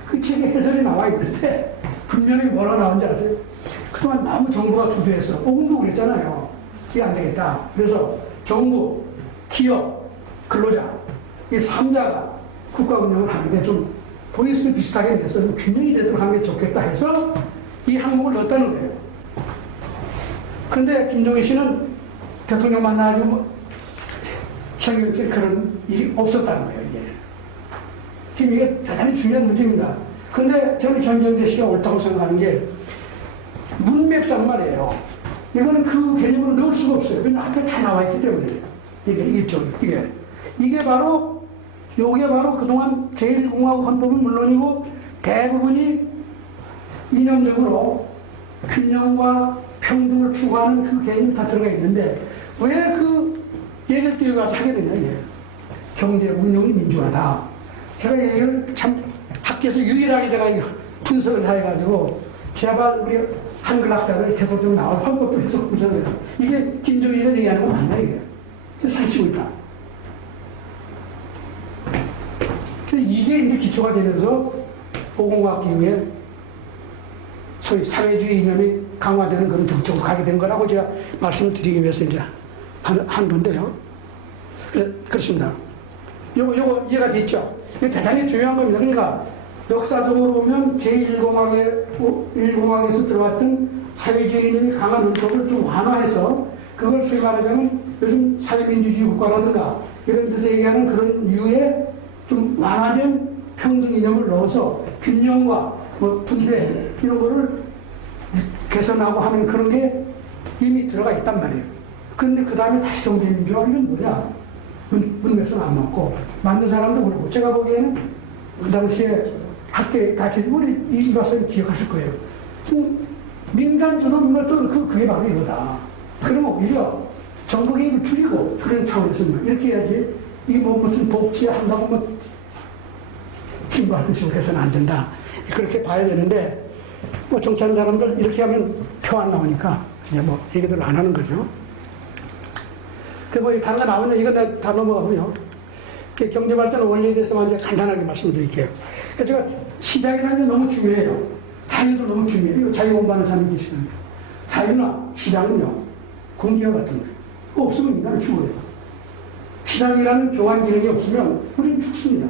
그 책에 해설이 나와 있는데 분명히 뭐라 나온지 아세요? 그동안 너무 정부가 주도해서 오금도 그랬잖아요. 이게 안 되겠다. 그래서 정부, 기업, 근로자 이 3자가 국가 운영을 하는데 좀 보이스를 비슷하게 내서 좀 균형이 되도록 하는 게 좋겠다 해서 이 항목을 넣었다는 거예요. 그런데 김종인 씨는 대통령 만나가지고 현경씨 그런 일이 없었다는 거예요. 이게. 지금 이게 대단히 중요한 문제입니다. 그런데 저는 현경대 씨가 옳다고 생각하는 게 문맥상 말이에요. 이거는 그 개념으로 넣을 수가 없어요. 왜냐면 앞에 다 나와 있기 때문에. 이게 바로 그동안 제1공화국 헌법은 물론이고 대부분이 이념적으로 균형과 평등을 추구하는 그 개념이 다 들어가 있는데 왜 그 얘기를 띄고 가서 하게 되냐 이게. 경제 운용이 민주화다. 제가 얘기를 참 학교에서 유일하게 제가 분석을 다 해가지고 제발 우리 한글학자들 대도적 나와서 헌법 좀 해석 보잖아요. 이게 김종인이 얘기하는 건 맞나 이게. 살치고 있다. 이게 이제 기초가 되면서 5공화국 이후에 소위 사회주의 이념이 강화되는 그런 정책으로 가게 된 거라고 제가 말씀을 드리기 위해서 이제 한 건데요. 그렇습니다. 요거 이해가 됐죠? 이게 대단히 중요한 겁니다. 그러니까 역사적으로 보면 제1공화국에서 들어왔던 사회주의 이념이 강한 논법을 좀 완화해서 그걸 소위 말하자면 요즘 사회민주주의 국가라든가 이런 데서 얘기하는 그런 이유의 좀 완화된 평등 이념을 넣어서 균형과 뭐 분배 이런 거를 개선하고 하는 그런 게 이미 들어가 있단 말이에요. 그런데 그 다음에 다시 경제민주화 이건 뭐냐? 문맥상 안 맞고 만든 사람도 그렇고 제가 보기에는 그 당시에 학교에 같이 우리 이 박사님 기억하실 거예요. 민간주도 그게 바로 이거다. 그러면 오히려 정부 개입을 줄이고 그런 차원에서 이렇게 해야지 이게 뭐 무슨 복지 한다고 뭐 김구하는 식으로 해서는 안 된다. 그렇게 봐야 되는데, 뭐 정치하는 사람들 이렇게 하면 표 안 나오니까 이제 뭐 얘기들 안 하는 거죠. 그 뭐 다른 거 나오면 이거 다 넘어가고요. 경제발전 원리에 대해서 먼저 간단하게 말씀드릴게요. 제가 시장이라는 게 너무 중요해요. 자유도 너무 중요해요. 자유 공부하는 사람이 계시는데. 자유나 시장은요, 공기와 같은 거예요. 그거 없으면 인간은 죽어요. 시장이라는 교환 기능이 없으면 우리는 죽습니다.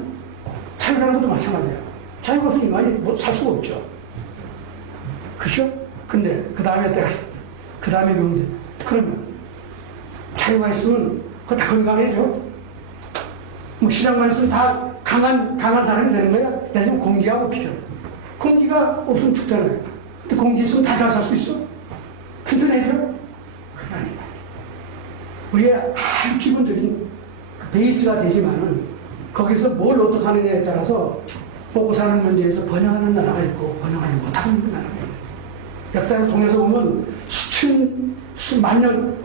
자유라는 것도 마찬가지예요. 자유가 없으면 인간이 살 수가 없죠. 그렇죠? 근데 그 다음에 경제. 그러면 자유가 있으면 그거 다 건강해져. 뭐 시장만 있으면 다 강한 사람이 되는 거야. 예를 들면 공기하고 필요. 공기가 없으면 죽잖아요. 근데 공기 있으면 다 잘 살 수 있어? 튼튼해져? 그게 아니다. 우리의 아주 기본적인 베이스가 되지만은 거기서 뭘 어떻게 하느냐에 따라서 먹고 사는 문제에서 번영하는 나라가 있고 번영하지 못하는 나라가 있고 역사를 통해서 보면 수만 년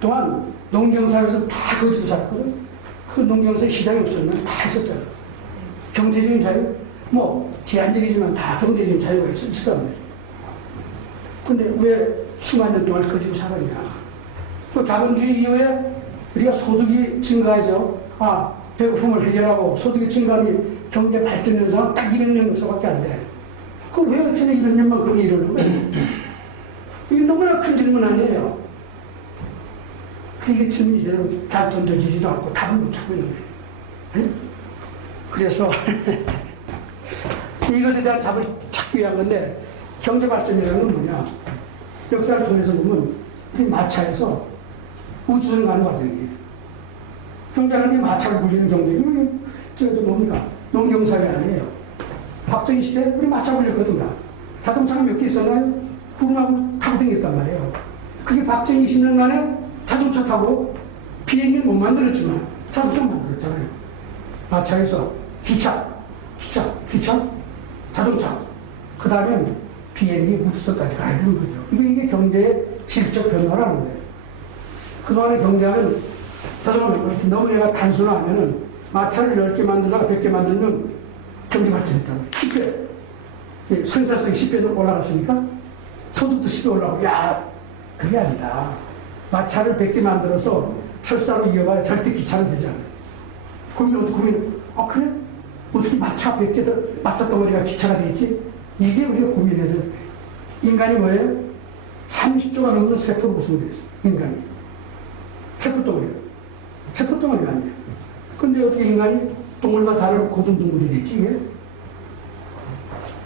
동안 농경사회에서 다 거지고 살았거든. 그 농경사회 시장이 없었는데 다 있었잖아. 경제적인 자유, 뭐 제한적이지만 다 경제적인 자유가 있었단 말이야. 근데 왜 수만 년 동안 거지고 살았냐. 또 자본주의 이후에 우리가 소득이 증가해서 배고픔을 해결하고 소득이 증가하니 경제 발전 현상은 딱 200년 역사밖에 안 돼. 그럼 왜 어쩌면 이런 년만 그렇게 이러는 거야? 이게 너무나 큰 질문 아니에요. 이게 질문이 제대로 잘 던져지지도 않고 답은 못 찾고 있는 거예요. 네? 그래서 이것에 대한 답을 찾기 위한 건데 경제 발전이라는 건 뭐냐? 역사를 통해서 보면 이 마차에서 우주선 가는 과정이에요. 경제라는 게 마차를 굴리는 경제. 저도 뭡니까? 농경사회 아니에요. 박정희 시대 우리 마차 굴렸거든요. 자동차가 몇 개 있었나요? 구름하고 타고 다녔단 말이에요. 그게 박정희 20년 만에 자동차 타고 비행기는 못 만들었지만 자동차 만들었잖아요. 마차에서 기차, 자동차, 그 다음에 비행기, 우주선까지 가야 되는 거죠. 이게 경제의 질적 변화라는 거예요. 그동안의 경제는 너무 얘가 단순하면은 마차를 10개 만들다가 100개 만들면 경제 발전했다고. 10배. 생산성이 10배 올라갔으니까 소득도 10배 올라가고. 야, 그게 아니다. 마차를 100개 만들어서 철사로 이어가야 절대 기차는 되지 않아요. 그러면 그래? 어떻게 마차 100개 더, 마차 덩어리가 기차가 되겠지? 이게 우리가 고민해야 될 거예요. 인간이 뭐예요? 30조가 넘는 세포로 구성되어 있어요. 인간이. 세포덩어리가 아니에요. 근데 어떻게 인간이 동물과 다른 고등 동물이 되지, 이게?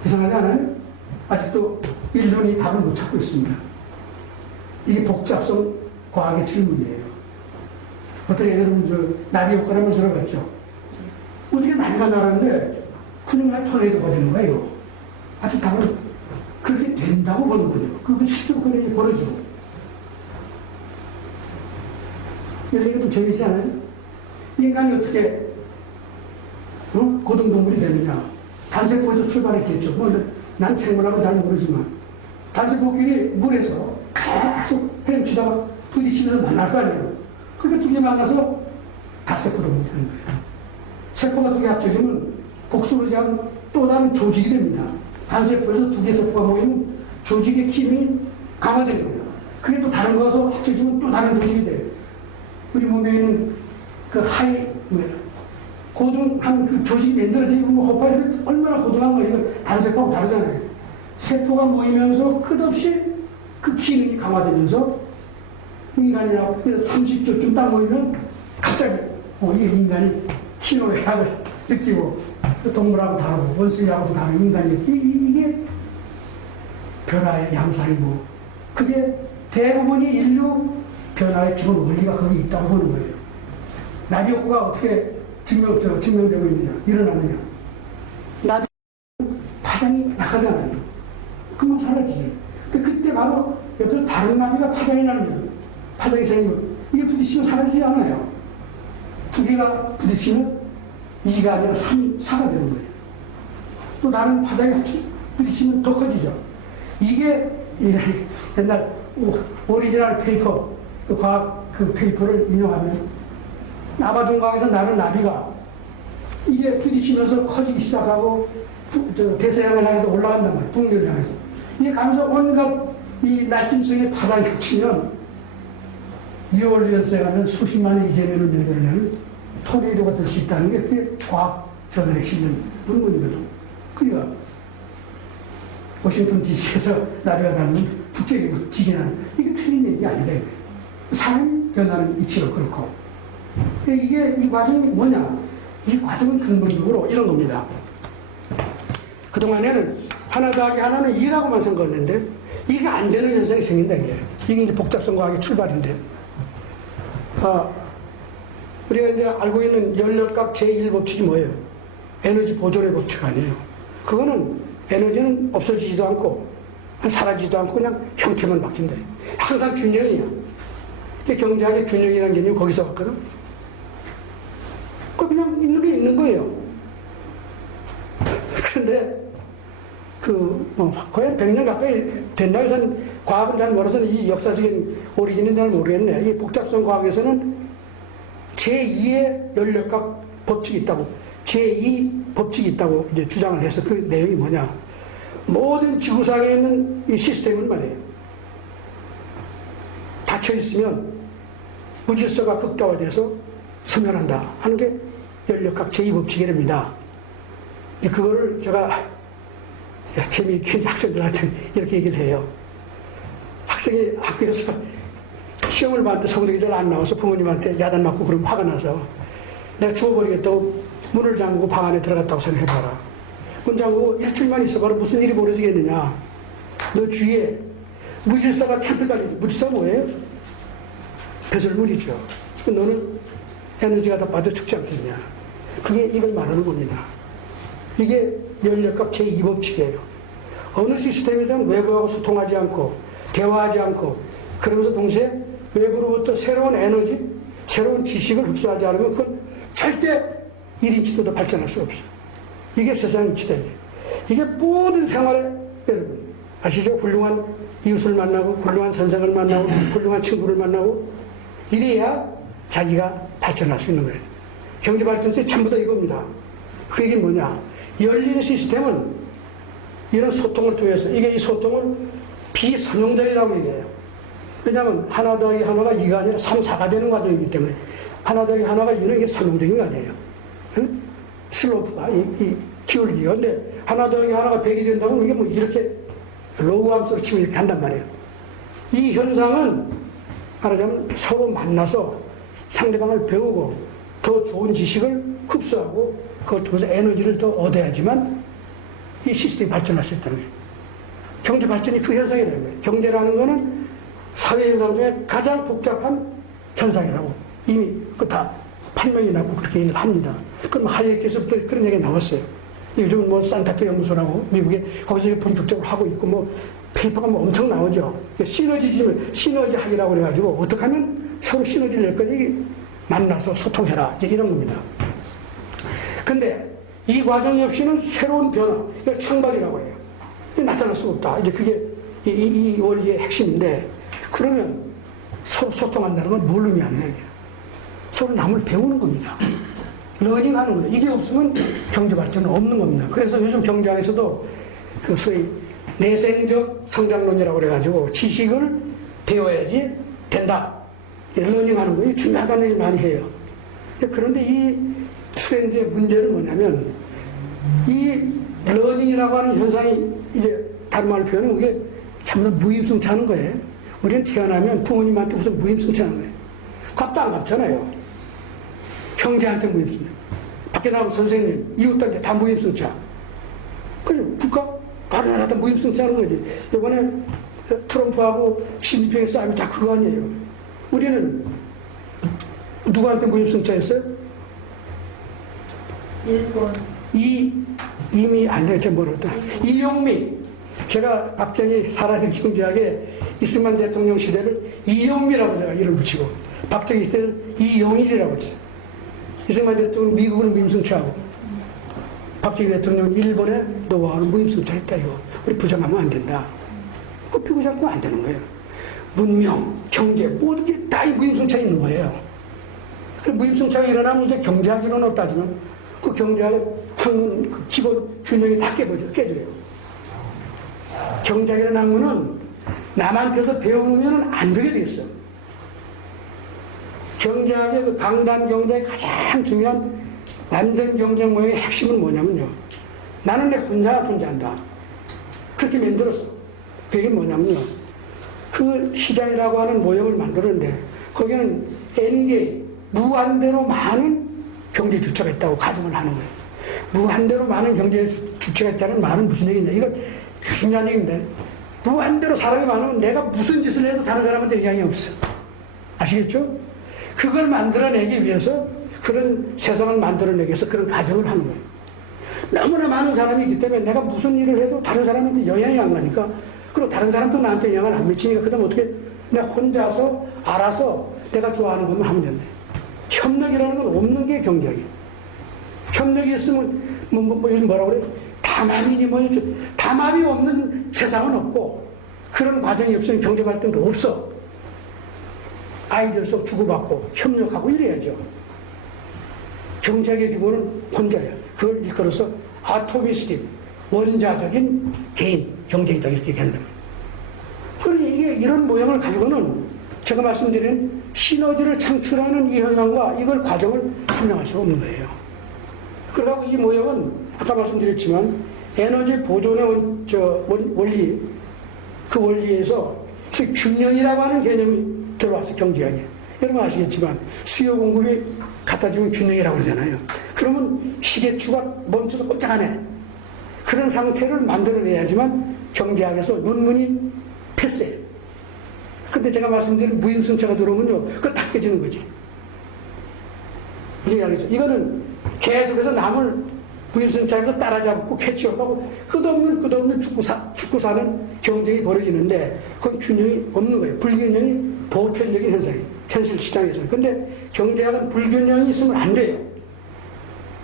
이상하지 않아요? 아직도 인류는 답을 못 찾고 있습니다. 이게 복잡성 과학의 질문이에요. 어떻게 여러분 나비 효과를 한번 들어봤죠? 어떻게 나비가 날았는데 그냥 토네이도가 되는 거예요, 이거. 아주 답을 그렇게 된다고 보는 거죠. 그거 실제로 그렇게 벌어지고. 그래서 이게 좀 재미있지 않아요? 인간이 어떻게 고등동물이 되느냐. 단세포에서 출발했겠죠. 난 생물학은 잘 모르지만 단세포끼리 물에서 계속 헤엄치다가 부딪히면서 만날 거 아니에요. 그렇게 두 개 만나서 다세포로 되는 거예요. 세포가 두 개 합쳐지면 복수로지한 또 다른 조직이 됩니다. 단세포에서 두 개 세포가 모이면 조직의 기능이 강화되는 거예요. 그게 또 다른 거서 합쳐지면 또 다른 조직이 돼요. 우리 몸에 있는 그 고등한 그 조직이 만들어지고 허파리 얼마나 고등한 거예요. 이거 단세포하고 다르잖아요. 세포가 모이면서 끝없이 그 기능이 강화되면서 인간이라고 30조쯤 딱 모이면 갑자기 이게 인간이 희노의 약을 느끼고 동물하고 다르고 원숭이하고도 다른 인간이 이게 변화의 양상이고 그게 대부분이 인류 변화의 기본 원리가 거기 있다고 보는 거예요. 나비 효과가 어떻게 증명되고 있느냐, 일어나느냐. 나비 파장이 약하잖아요. 금방 사라지지. 그때 바로 옆에서 다른 나비가 파장이 나는 거예요. 파장이 생기면 이게 부딪히면 사라지지 않아요. 두 개가 부딪히면 2가 아니라 4가 되는 거예요. 또 다른 파장이 부딪히면 더 커지죠. 이게 옛날 오리지널 페이퍼, 그 과학 그 페이퍼를 인용하면 아마존강에서 나는 나비가 이게 부딪히면서 커지기 시작하고 대서양을 향해서 올라간단 말이에요. 북미를 향해서. 이게 가면서 온갖 이 나침성의 바닥에 치면 뉴올리언스에 가면 수십만의 이재명을 내려내는 토네이도가 될 수 있다는 게 그게 과학 저널에 실린論文이거든. 그러니까 워싱턴 DC에서 날아가는 북쪽에 지진하는 이게 틀린 얘기 아니다. 사람이 변하는 이치가 그렇고. 이게 이 과정이 뭐냐? 이 과정은 근본적으로 이런 겁니다. 그동안에는 하나 더하기 하나는 2라고만 생각했는데 이게 안 되는 현상이 생긴다 이게. 이게 이제 복잡성 과학의 출발인데. 우리가 이제 알고 있는 열역학 제1법칙이 뭐예요? 에너지 보존의 법칙 아니에요. 그거는 에너지는 없어지지도 않고 사라지지도 않고 그냥 형태만 바뀐다. 항상 균형이야. 경제학의 균형이라는 개념이 거기서 왔거든. 그냥 있는 게 있는 거예요. 그런데 거의 100년 가까이 된다 해서 과학은 잘 몰라서 이 역사적인 오리진은 잘 모르겠네. 이 복잡성 과학에서는 제2의 연력학 법칙이 있다고, 제2 법칙이 있다고 이제 주장을 해서 그 내용이 뭐냐. 모든 지구상에 있는 이 시스템을 말이에요. 닫혀 있으면 무질서가 극대화돼서 소멸한다 하는 게 연력학 제2법칙이랍니다. 그거를 제가 재미있게 학생들한테 이렇게 얘기를 해요. 학생이 학교에서 시험을 봤는데 성적이 잘 안 나와서 부모님한테 야단 맞고 그러면 화가 나서 내가 죽어버리겠다고 문을 잠그고 방 안에 들어갔다고 생각해봐라. 문 잠그고 일주일만 있어봐라. 무슨 일이 벌어지겠느냐. 너 주위에 무질서가 잔뜩 깔리지. 무질서가 뭐예요? 배설물이죠. 너는 에너지가 더 빠져 죽지 않겠냐. 그게 이걸 말하는 겁니다. 이게 연력학 제2법칙이에요. 어느 시스템이든 외부하고 소통하지 않고 대화하지 않고 그러면서 동시에 외부로부터 새로운 에너지, 새로운 지식을 흡수하지 않으면 그건 절대 1인치도 발전할 수 없어요. 이게 세상 이치다. 이게 모든 생활에 여러분 아시죠? 훌륭한 이웃을 만나고 훌륭한 선생을 만나고 훌륭한 친구를 만나고 이래야 자기가 발전할 수 있는 거예요. 경제발전소의 전부 다 이겁니다. 그 얘기는 뭐냐? 열린 시스템은 이런 소통을 통해서 이게 이 소통을 비선용적이라고 얘기해요. 왜냐하면 하나 더하기 하나가 2가 아니라 3, 4가 되는 과정이기 때문에 하나 더하기 하나가 2는 이게 선용적인 거 아니에요. 응? 슬로프가 이 기울기가. 근데 하나 더하기 하나가 100이 된다고 이게 뭐 이렇게 로우 함수로 치면 이렇게 한단 말이에요. 이 현상은 말하자면 서로 만나서 상대방을 배우고 더 좋은 지식을 흡수하고 그걸 통해서 에너지를 더 얻어야지만 이 시스템이 발전할 수 있다는 거예요. 경제 발전이 그 현상이라는 거예요. 경제라는 거는 사회 현상 중에 가장 복잡한 현상이라고 이미 그 다 판명이 나고 그렇게 얘기를 합니다. 그럼 하이에크에서부터 그런 얘기가 나왔어요. 요즘은 뭐 산타페 연구소라고 미국에 거기서 본격적으로 하고 있고 뭐 페이퍼가 뭐 엄청 나오죠. 시너지 학이라고 그래가지고 어떻게 하면 서로 시너지를 낼 거지 만나서 소통해라 이제 이런 겁니다. 근데 이 과정이 없이는 새로운 변화, 이걸 창발이라고 해요. 나타날 수가 없다. 이제 그게 이 원리의 핵심인데 그러면 서로 소통한다는 건 뭘 의미하냐. 서로 남을 배우는 겁니다. 러닝하는 거예요. 이게 없으면 경제 발전은 없는 겁니다. 그래서 요즘 경제학에서도 그 소위 내생적 성장론이라고 그래가지고 지식을 배워야지 된다. 러닝하는 거예요. 중요하다는 얘기를 많이 해요. 그런데 이 트렌드의 문제는 뭐냐면 이 러닝이라고 하는 현상이 이제 다른 말로 표현하면 그게 전부 다 무임승차하는 거예요. 우리는 태어나면 부모님한테 우선 무임승차하는 거예요. 값도 안 갚잖아요. 형제한테 무임승차. 밖에 나오면 선생님, 이웃한테 다 무임승차. 그냥 국가 바로 나라다 무임승차하는 거지. 이번에 트럼프하고 시진핑의 싸움이 다 그거 아니에요. 우리는 누구한테 무임승차했어요? 일본. 이미 아니라 저 뭐랬다. 이용미. 제가 박정희 살아있는 경제학에 이승만 대통령 시대를 이용미라고 제가 이름 붙이고 박정희 시대를 이용일이라고 했어요. 이승만 대통령 미국은 무임승차하고 박정희 대통령은 일본에 노아하는 무임승차했다 이거. 우리 부정하면 안 된다. 그 비부정하면 안 되는 거예요. 문명, 경제 모든 게 다 이 무임승차에 있는 거예요. 무임승차가 일어나면 이제 경제학 이론으로 따지면 그 그 경제학의 학문 그 기본 균형이 다 깨져요. 경제학이라는 학문은 남한테서 배우면 안 되게 돼 있어. 경제학의 그 강단 경제의 가장 중요한 완전 경제 모형의 핵심은 뭐냐면요. 나는 내 혼자 존재한다. 그렇게 만들었어. 그게 뭐냐면요. 그 시장이라고 하는 모형을 만들었는데 거기는 N개의 무한대로 많은 경제 주체가 있다고 가정을 하는 거예요. 무한대로 많은 경제 주체가 있다는 말은 무슨 얘기냐. 이거 중요한 얘기인데 무한대로 사람이 많으면 내가 무슨 짓을 해도 다른 사람한테 영향이 없어. 아시겠죠? 그걸 만들어내기 위해서 그런 세상을 만들어내기 위해서 그런 가정을 하는 거예요. 너무나 많은 사람이 있기 때문에 내가 무슨 일을 해도 다른 사람한테 영향이 안 가니까 그리고 다른 사람도 나한테 영향을 안 미치니까 그 다음 어떻게 내가 혼자서 알아서 내가 좋아하는 것만 하면 된대. 협력이라는 건 없는 게 경제학이에요. 협력이 있으면 요즘 뭐라고 그래? 담합이니 뭐니 담합이 없는 세상은 없고 그런 과정이 없으면 경제 발전도 없어. 아이디어 속 주고받고 협력하고 이래야죠. 경제학의 기본은 혼자야. 그걸 일컬어서 아토미스틱, 원자적인 개인 경제이다 이렇게 얘기한다. 그러니 이게 이런 모형을 가지고는 제가 말씀드린 시너지를 창출하는 이 현상과 이걸 과정을 설명할 수 없는 거예요. 그러고 이 모형은 아까 말씀드렸지만 에너지 보존의 원리, 그 원리에서 균형이라고 하는 개념이 들어와서 경제학에. 여러분 아시겠지만 수요 공급이 갖다 주면 균형이라고 그러잖아요. 그러면 시계추가 멈춰서 꼼짝하네. 그런 상태를 만들어내야지만 경제학에서 논문이 패스해요. 근데 제가 말씀드린 무임승차가 들어오면요, 그거 다 깨지는 거지. 이거는 계속해서 남을 무임승차에서 따라잡고 캐치업하고 끝없는 죽고 사는 경쟁이 벌어지는데 그건 균형이 없는 거예요. 불균형이 보편적인 현상이에요. 현실 시장에서. 근데 경제학은 불균형이 있으면 안 돼요.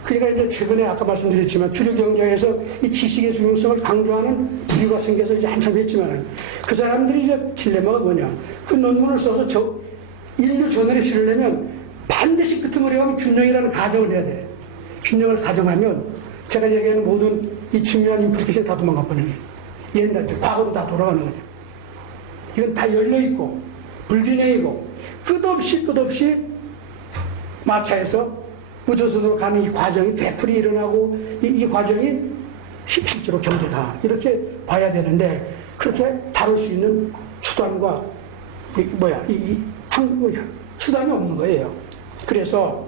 그러니까 이제 최근에 아까 말씀드렸지만 주류 경제에서 이 지식의 중요성을 강조하는 부류가 생겨서 이제 한참 했지만 그 사람들이 이제 딜레마가 뭐냐. 그 논문을 써서 인류 전열에 실으려면 반드시 끄트머리 가면 균형이라는 가정을 해야 돼. 균형을 가정하면 제가 얘기하는 모든 이 중요한 인플리케이션이 다 도망가 버리는 거예요. 옛날, 과거로 다 돌아가는 거죠. 이건 다 열려있고, 불균형이고, 끝없이 마차에서 우주선으로 가는 이 과정이 되풀이 일어나고, 이 과정이 실제로 경제다. 이렇게 봐야 되는데, 그렇게 다룰 수 있는 수단과, 수단이 없는 거예요. 그래서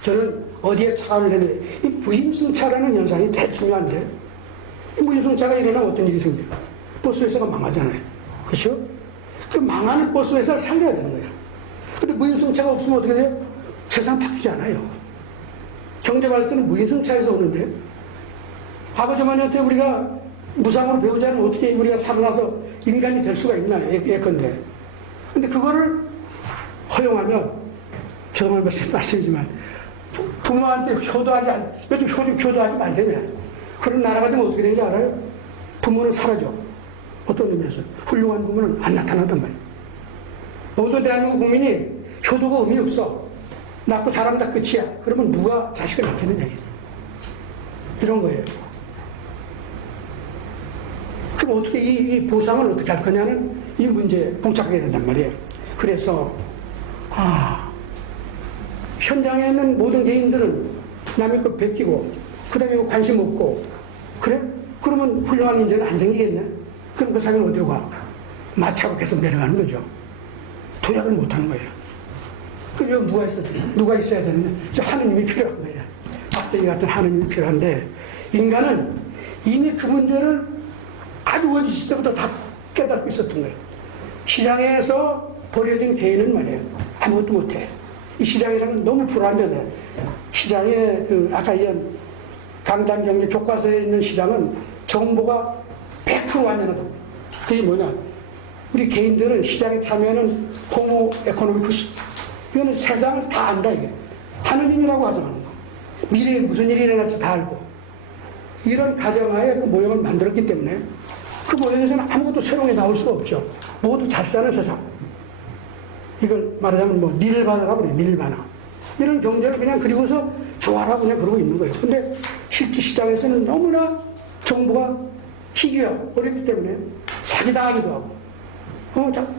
저는 어디에 착안을 했는데, 이 무임승차라는 현상이 대단히 중요한데, 이 무임승차가 일어나면 어떤 일이 생겨요? 버스 회사가 망하잖아요. 그렇죠? 그 망하는 버스 회사를 살려야 되는 거예요. 근데 무임승차가 없으면 어떻게 돼요? 세상 바뀌지 않아요. 경제 발전은 무임승차에서 오는데, 아버지 어머니한테 우리가 무상으로 배우지 않으면 어떻게 우리가 살아나서 인간이 될 수가 있나, 예컨대. 근데 그거를 허용하면, 죄송한 말씀이지만, 부모한테 요즘 효도하지 말자며. 그런 나라가 되면 어떻게 되는지 알아요? 부모는 사라져. 어떤 의미에서? 훌륭한 부모는 안 나타난단 말이에요. 모든 대한민국 국민이 효도가 의미 없어. 낳고 자라면 다 끝이야. 그러면 누가 자식을 낳겠느냐. 이런 거예요. 그럼 어떻게 이 보상을 어떻게 할 거냐는 이 문제에 봉착하게 된단 말이에요. 그래서, 현장에 있는 모든 개인들은 남의 것 베끼고, 그 다음에 관심 없고, 그래? 그러면 훌륭한 인재는 안 생기겠네? 그럼 그 사람은 어디로 가? 마차로 계속 내려가는 거죠. 도약을 못 하는 거예요. 그럼 여기 누가 있어야 되는데? 저 하느님이 필요한 거예요. 박정희 같은 하느님이 필요한데, 인간은 이미 그 문제를 아주 원시 시대부터 다 깨닫고 있었던 거예요. 시장에서 버려진 개인은 말이에요. 아무것도 못해. 이 시장이라는 너무 불안전해. 시장에 아까 얘기한 강단경제 교과서에 있는 시장은 정보가 100% 완전하다. 그게 뭐냐? 우리 개인들은 시장에 참여하는 호모 에코노미쿠스. 이거는 세상을 다 안다, 이게. 하느님이라고 하잖아. 미래에 무슨 일이 일어날지 다 알고. 이런 가정하에 그 모형을 만들었기 때문에 그 모형에서는 아무것도 새로운 게 나올 수가 없죠. 모두 잘 사는 세상. 이걸 말하자면 닐바나라고 그래요. 닐바나. 이런 경제를 그냥 그리고서 좋아라고 그냥 그러고 있는 거예요. 근데 실제 시장에서는 너무나 정부가 희귀하고 어렵기 때문에 사기당하기도 하고,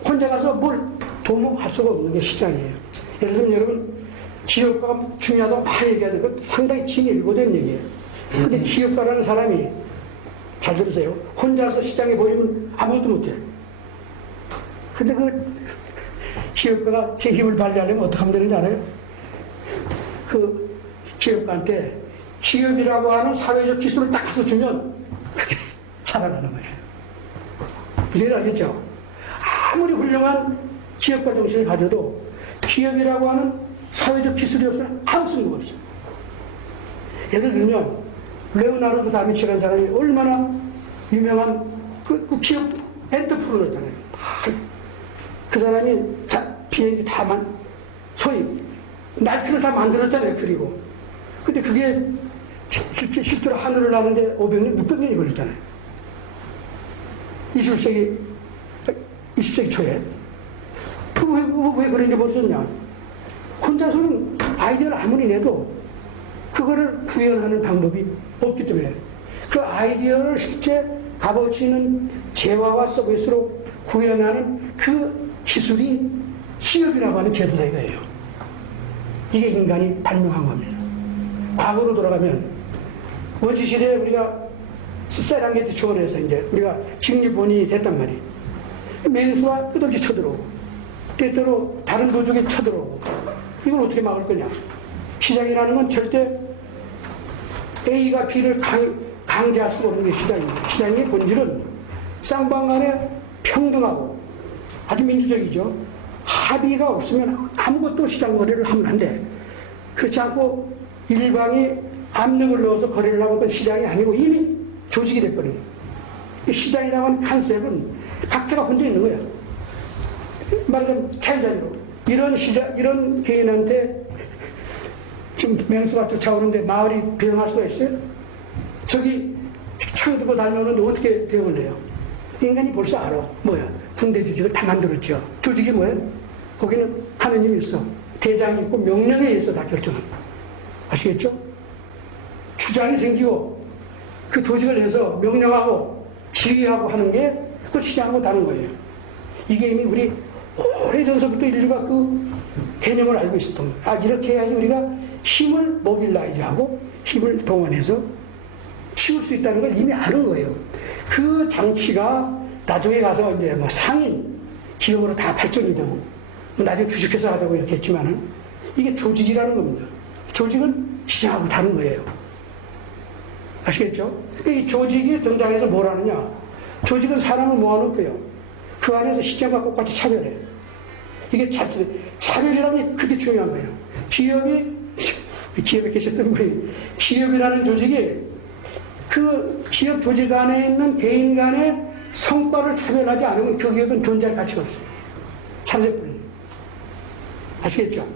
혼자 가서 뭘 도모할 수가 없는 게 시장이에요. 예를 들면 여러분, 기업가가 중요하다고 많이 얘기하는 건 상당히 진일보된 얘기예요. 근데 기업가라는 사람이, 잘 들으세요, 혼자서 시장에 버리면 아무것도 못해. 근데 그 기업가가 제 힘을 발휘하려면 어떻게 하면 되는지 알아요? 그 기업가한테 기업이라고 하는 사회적 기술을 딱 가서 주면 그게 살아나는 거예요. 무슨 알겠죠? 아무리 훌륭한 기업가 정신을 가져도 기업이라고 하는 사회적 기술이 없으면 아무 쓸모가 없어요. 예를 들면 레오나르도 다빈치라는 사람이 얼마나 유명한 그 기업 엔터프로너잖아요. 그 사람이 비행기 소위 날트를 다 만들었잖아요. 그리고 근데 그게 실제로 하늘을 나는데 500년, 600년이 걸렸잖아요. 20세기 초에. 왜 그런 일이 벌어졌냐? 혼자서는 아이디어를 아무리 내도 그거를 구현하는 방법이 없기 때문에 그 아이디어를 실제 값어치는 재화와 서비스로 구현하는 그 기술이 기업이라고 하는 제도다 이거예요. 이게 인간이 발명한 겁니다. 과거로 돌아가면 원시시대에 우리가 세랑게티 초원에서 이제 우리가 직립본이 됐단 말이에요. 맹수가 끝없이 쳐들어오고 때때로 다른 도둑이 쳐들어오고 이걸 어떻게 막을 거냐? 시장이라는 건 절대 A가 B를 강제할 수가 없는 게 시장입니다. 시장의 본질은 쌍방간에 평등하고 아주 민주적이죠. 합의가 없으면 아무것도 시장 거래를 하면 안 돼. 그렇지 않고 일방이 압력을 넣어서 거래를 하면 그건 시장이 아니고 이미 조직이 돼버려요. 시장이라고 하는 컨셉은 각자가 혼자 있는 거예요. 말하자면 자유자재로. 이런 개인한테 지금 맹수가 쫓아오는데 마을이 대응할 수가 있어요? 저기 창 들고 달려오는데 어떻게 대응을 해요? 인간이 벌써 알아. 뭐야? 군대 조직을 다 만들었죠. 조직이 뭐야? 거기는 하느님이 있어. 대장이 있고 명령에 의해서 다 결정합니다. 아시겠죠? 주장이 생기고 그 조직을 해서 명령하고 지휘하고 하는 게 그 시장하고 다른 거예요. 이게 이미 우리 오래전서부터 인류가 그 개념을 알고 있었던 거예요. 아, 이렇게 해야지 우리가 힘을 모빌라이즈하고 힘을 동원해서 키울 수 있다는 걸 이미 아는 거예요. 그 장치가 나중에 가서 이제 뭐 상인 기업으로 다 발전이 되고 나중에 주식회사 하자고 이렇게 했지만은 이게 조직이라는 겁니다. 조직은 시장하고 다른 거예요. 아시겠죠? 이 조직이 등장해서 뭘 하느냐? 조직은 사람을 모아놓고요. 그 안에서 시장과 똑같이 차별해요. 이게 차별이라는 게 그게 중요한 거예요. 기업에 계셨던 분이 기업이라는 조직이 그 기업 조직 안에 있는 개인 간의 성과를 차별하지 않으면 그 기업은 존재할 가치가 없어요. 참새뿐이에요. 아시겠죠?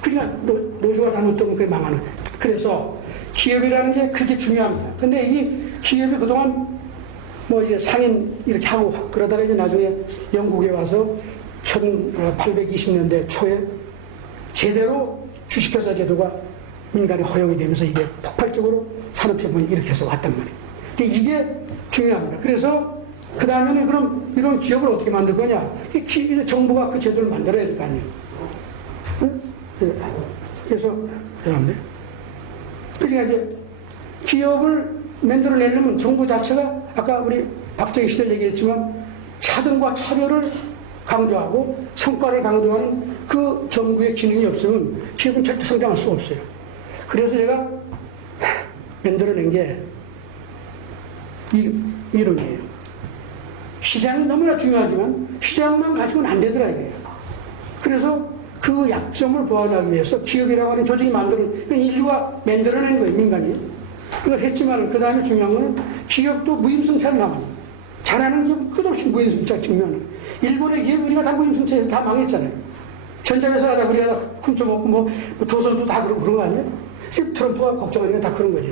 그러니까 노조가 잘못되면 그게 망하는. 그래서 기업이라는 게 그게 중요합니다. 근데 이 기업이 그동안 뭐 이제 상인 이렇게 하고 그러다가 이제 나중에 영국에 와서 1820년대 초에 제대로 주식회사 제도가 민간에 허용이 되면서 이게 폭발적으로 산업혁명을 일으켜서 왔단 말이에요. 근데 이게 중요합니다. 그래서 그 다음에는 그럼 이런 기업을 어떻게 만들 거냐? 정부가 그 제도를 만들어야 될 거 아니에요. 그래서 죄송합니다. 그러니까 이제 기업을 만들어내려면 정부 자체가 아까 우리 박정희 시대 얘기했지만 차등과 차별을 강조하고 성과를 강조하는 그 정부의 기능이 없으면 기업은 절대 성장할 수가 없어요. 그래서 제가 만들어낸 게 이 이론이에요. 시장이 너무나 중요하지만 시장만 가지고는 안 되더라 이거예요. 그래서 그 약점을 보완하기 위해서 기업이라고 하는 조직이 인류가 만들어낸 거예요, 민간이. 그걸 했지만 그 다음에 중요한 거는 기업도 무임승차를 남아요. 잘하는 기업은 끝없이 무임승차 측면은. 일본의 기업 우리가 다 무임승차해서 다 망했잖아요. 전자회사가 다 우리가 훔쳐먹고 뭐 조선도 다 그런 거 아니에요? 지금 트럼프가 걱정하는 게 다 그런 거죠.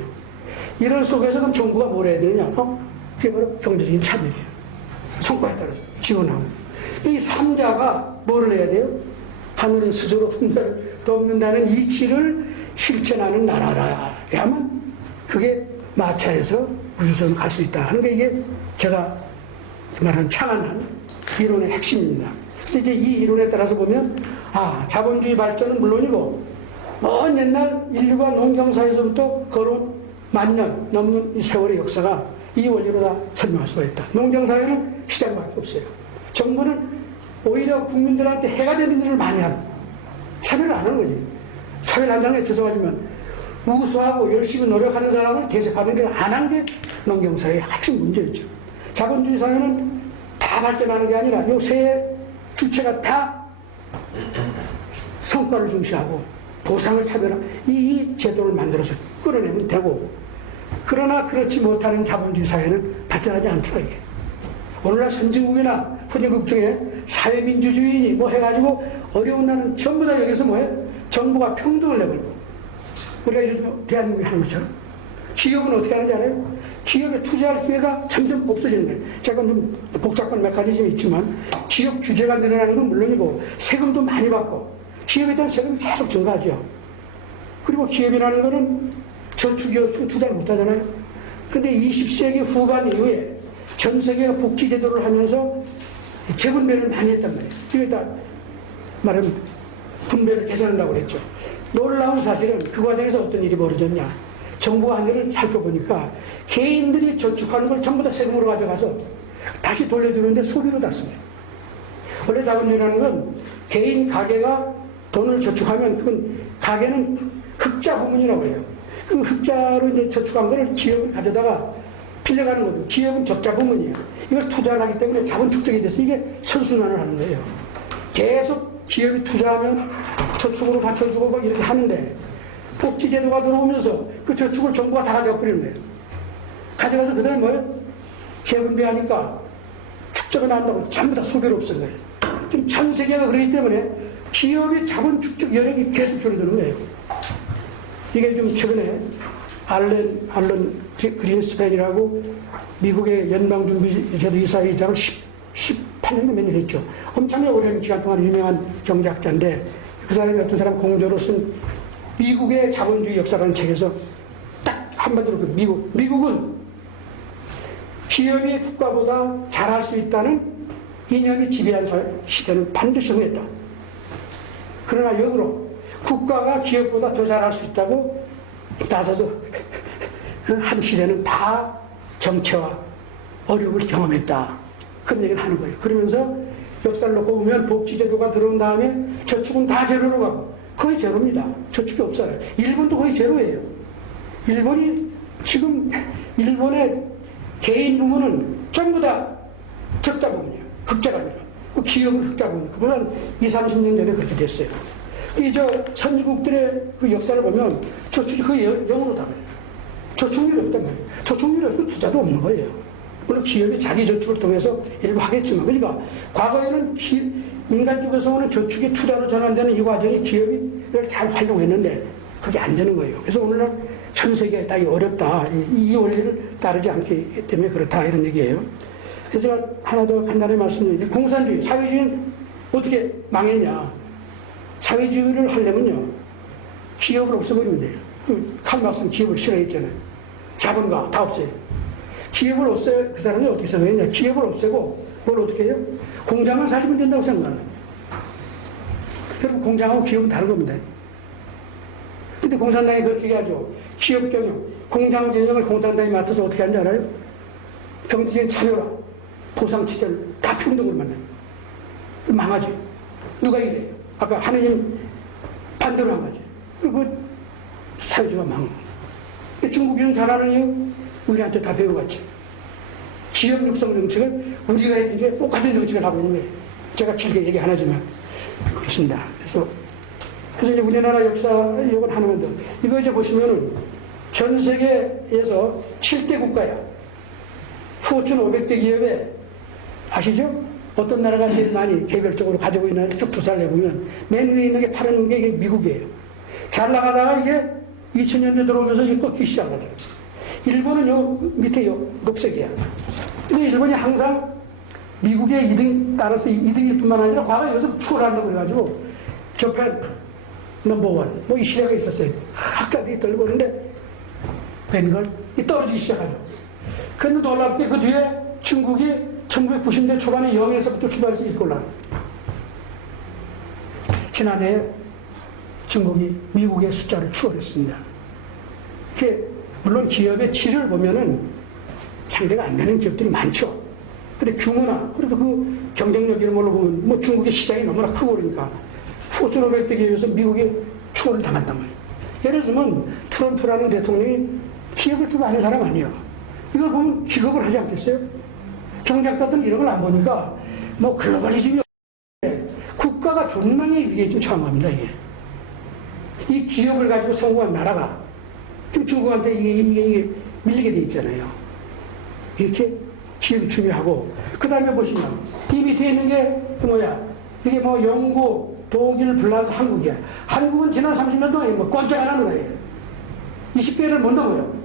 이런 속에서 그럼 정부가 뭘 해야 되느냐? 그게 바로 경제적인 차별이에요. 성과에 따라서 지원하고. 이 3자가 뭐를 해야 돼요? 하늘은 스스로 돕는다는 이치를 실천하는 나라라야만 그게 마차에서 우주선 갈 수 있다 하는 게 이게 제가 말하는 창안한 이론의 핵심입니다. 근데 이제 이 이론에 따라서 보면 자본주의 발전은 물론이고 먼 옛날 인류가 농경사에서부터 걸어온 만년 넘는 이 세월의 역사가 이 원리로 다 설명할 수가 있다. 농경사회는 시장밖에 없어요. 정부는 오히려 국민들한테 해가 되는 일을 많이 하는, 참여를 안 하는 거지. 사회난장에 죄송하지만 우수하고 열심히 노력하는 사람을 대접하는 일을 안 한 게 농경사회의 핵심 문제였죠. 자본주의 사회는 다 발전하는 게 아니라 요 세 주체가 다 성과를 중시하고 보상을 차별한 이 제도를 만들어서 끌어내면 되고, 그러나 그렇지 못하는 자본주의 사회는 발전하지 않더라. 이게 오늘날 선진국이나 후진국 중에 사회민주주의니 뭐 해가지고 어려운 나라는 전부 다 여기서 뭐해? 정부가 평등을 내버리고, 우리가 요즘 대한민국이 하는 것처럼 기업은 어떻게 하는지 알아요? 기업에 투자할 기회가 점점 없어지는 거예요. 제가 좀 복잡한 메커니즘이 있지만 기업 규제가 늘어나는 건 물론이고 세금도 많이 받고 기업에 대한 세금이 계속 증가하죠. 그리고 기업이라는 거는 저축이 없으면 투자를 못 하잖아요. 근데 20세기 후반 이후에 전 세계가 복지제도를 하면서 재분배를 많이 했단 말이에요. 이게 다 말하면 분배를 개선한다고 그랬죠. 놀라운 사실은 그 과정에서 어떤 일이 벌어졌냐. 정부가 한 일을 살펴보니까 개인들이 저축하는 걸 전부 다 세금으로 가져가서 다시 돌려주는데 소비로 다 씁니다. 원래 자본주의라는 건 개인 가게가 돈을 저축하면 그건 가게는 흑자 부문이라고 해요. 그 흑자로 이제 저축한 거를 기업을 가져다가 빌려가는 거죠. 기업은 적자 부문이에요. 이걸 투자를 하기 때문에 자본 축적이 돼서 이게 선순환을 하는 거예요. 계속 기업이 투자하면 저축으로 받쳐주고 막 이렇게 하는데 복지제도가 들어오면서 그 저축을 정부가 다 가져가 버리는 거예요. 가져가서 그 다음에 뭐예요? 재분배하니까 축적이 난다고 전부 다 소비로 없앤 거예요. 지금 전 세계가 그러기 때문에 기업의 자본 축적 여력이 계속 줄어드는 거예요. 이게 좀 최근에 알런 그린스팬이라고 미국의 연방준비제도 이사회장을 18년 몇 년 했죠. 엄청나게 오랜 기간 동안 유명한 경제학자인데 그 사람이 어떤 사람 공저로 쓴 미국의 자본주의 역사라는 책에서 딱 한마디로 미국은 기업이 국가보다 잘할 수 있다는 이념이 지배한 시대는 반드시 흥했다. 그러나 역으로 국가가 기업보다 더 잘할 수 있다고 나서서 한 시대는 다 정체와 어려움을 경험했다. 그런 얘기를 하는 거예요. 그러면서 역사를 놓고 보면 복지제도가 들어온 다음에 저축은 다 제로로 가고 거의 제로입니다. 저축이 없어요. 일본도 거의 제로예요. 일본이 지금 일본의 개인 부문은 전부 다 적자 부문이에요. 흑자가 아니라. 기업은 흑자 부문이에요. 그보다 20, 30년 전에 그렇게 됐어요. 이 선진국들의 그 역사를 보면 저축이 거의 0으로 다 가요. 저축률이 없단 말이에요. 저축률이 없고 투자도 없는 거예요. 물론 기업이 자기 저축을 통해서 일부 하겠지만, 그러니까 과거에는 민간 쪽에서 오는 저축이 투자로 전환되는 이 과정에 기업이 이걸 잘 활용했는데 그게 안 되는 거예요. 그래서 오늘날 전 세계에 다 어렵다. 이 원리를 따르지 않기 때문에 그렇다. 이런 얘기예요. 그래서 제가 하나 더 간단히 말씀드리면 공산주의, 사회주의는 어떻게 망했냐. 사회주의를 하려면요. 기업을 없애버리면 돼요. 칼 막스는 기업을 싫어했잖아요. 자본가 다 없애요. 기업을 없애, 그 사람이 어떻게 생각했냐. 기업을 없애고 뭘 어떻게 해요? 공장만 살리면 된다고 생각하는 거예요. 여러분 공장하고 기업은 다른 겁니다. 근데 공산당이 그렇게 얘기하죠. 기업 경영, 공장 경영을 공산당이 맡아서 어떻게 하는지 알아요? 경제적인 참여라, 보상 체제를 다 평등을 만나요. 망하지. 누가 이래요? 아까 하느님 반대로 한 거지. 그리고 사회주의가 망한 거예요. 중국인은 잘하는 이유? 우리한테 다 배워갔지. 기업 육성 정책을 우리가 했던 게 똑같은 정책을 하고 있는 거예요. 제가 길게 얘기 안 하지만 그렇습니다. 그래서 이제 우리나라 역사 이건 하나만 더. 이거 이제 보시면은 전 세계에서 7대 국가야. 포춘 500대 기업에 아시죠? 어떤 나라가 제일 많이 개별적으로 가지고 있는 나라를 쭉 조사를 해보면 맨 위에 있는 게 파란 게 이게 미국이에요. 잘 나가다가 이게 2000년대 들어오면서 이게 꺾기 시작하더라고요. 일본은 요 밑에 요 녹색이야. 근데 일본이 항상 미국의 2등 따라서 2등일 뿐만 아니라 과거에 여기서 추월한다고 그래가지고 저펜 넘버원 뭐 이 시대가 있었어요. 학자들이 떨고 오는데 벵걸 떨어지기 시작하죠. 그런데 놀랍게 그 뒤에 중국이 1990년대 초반에 영에서부터 출발해서 이렇게 올라가요. 지난해 중국이 미국의 숫자를 추월했습니다. 그게 물론 기업의 질을 보면은 상대가 안 되는 기업들이 많죠. 근데 규모나 그래도 그 경쟁력 이런 걸로 보면 뭐 중국의 시장이 너무나 크고 그러니까 포춘 500대 기업에서 미국이 추월을 당한단 말이에요. 예를 들면 트럼프라는 대통령이 기업을 좀 아는 사람 아니에요. 이걸 보면 기겁을 하지 않겠어요? 경제학자들은 이런 걸 안 보니까 뭐 글로벌리즘이 국가가 존망의 위기에 좀 처한 이게. 이 기업을 가지고 성공한 나라가 지금 중국한테 이게 밀리게 돼 있잖아요. 이렇게 기업이 중요하고 그 다음에 보시면 이 밑에 있는 게 뭐야? 이게 뭐 영국, 독일, 프랑스, 한국이야. 한국은 지난 30년 동안 뭐 꼼짝 안 하는 거예요. 20개를 못 넘어요.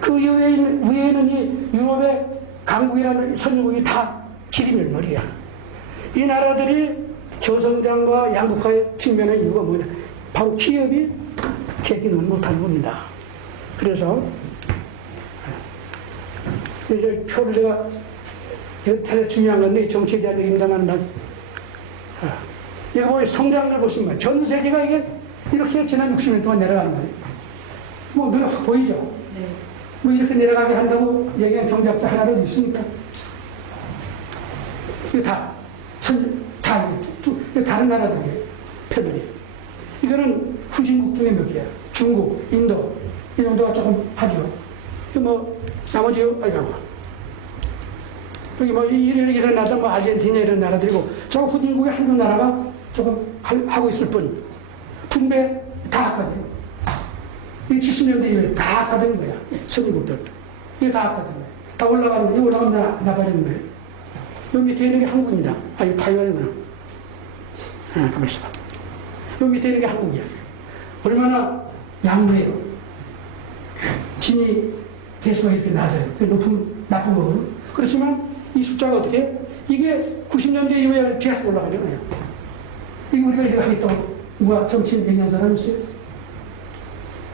그 위에 있는 이 유럽의 강국이라는 선진국이 다 지리멸머리야. 이 나라들이 저성장과 양극화의 측면의 이유가 뭐냐? 바로 기업이 제기는 못하는 겁니다. 그래서 이제 표를 제가 대단히 중요한 건데 정치에 대한 얘기입니다만 이거 뭐 성장을 보시면 전 세계가 이게 이렇게 지난 60년 동안 내려가는 거예요. 뭐 눈에 확 보이죠? 네. 뭐 이렇게 내려가게 한다고 얘기한 경제학자 하나라도 있습니까? 이거 다 다른 나라들이에요. 패들이. 이거는 후진국 중에 몇 개야? 중국, 인도, 이 정도가 조금 하죠. 뭐, 나머지, 여기 뭐, 이런 나라들, 뭐, 아르헨티나 이런 나라들이고, 저 후진국의 한두 나라가 조금 하고 있을 뿐, 분배 다 하거든요. 이 70년대 이후에 다 하거든 거야. 선진국들. 이게 다 하거든 거야. 다 올라가는, 이거 올라가면 나빠지는 거예요. 여기 밑에 있는 게 한국입니다. 아니, 타이완이구나. 가만히 있어봐. 여기 밑에 있는 게 한국이야. 얼마나 양보해요. 진위 개수가 이렇게 낮아요. 나쁜 거거든요. 그렇지만 이 숫자가 어떻게 해요? 이게 90년대 이후에 계속 올라가잖아요. 이거 우리가 이거 하겠다고 누가 정치인 얘기한 사람 있어요?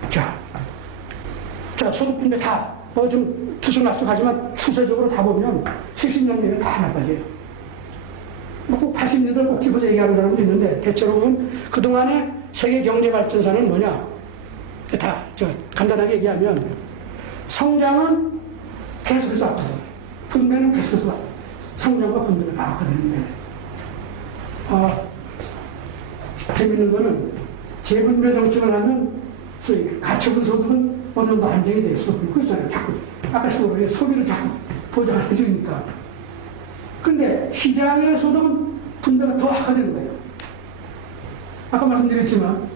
자, 소득분배 다, 뭐 좀 투수낙수하지만 추세적으로 다 보면 70년대에 다 나빠져요. 뭐 80년대 꼭 집어서 얘기하는 사람도 있는데, 대체로 보면 그동안의 세계 경제 발전사는 뭐냐? 간단하게 얘기하면, 성장은 계속해서 왔거든요. 분배는 계속해서 왔거든요. 성장과 분배는 다 왔거든요. 재밌는 거는 재분배 정책을 하면 소위 가처분 소득은 어느 정도 안정이 돼요. 그거 있잖아요. 자꾸 아까 소비를 자꾸 보장해 주니까. 근데 시장의 소득은 분배가 더 하되는 거예요. 아까 말씀드렸지만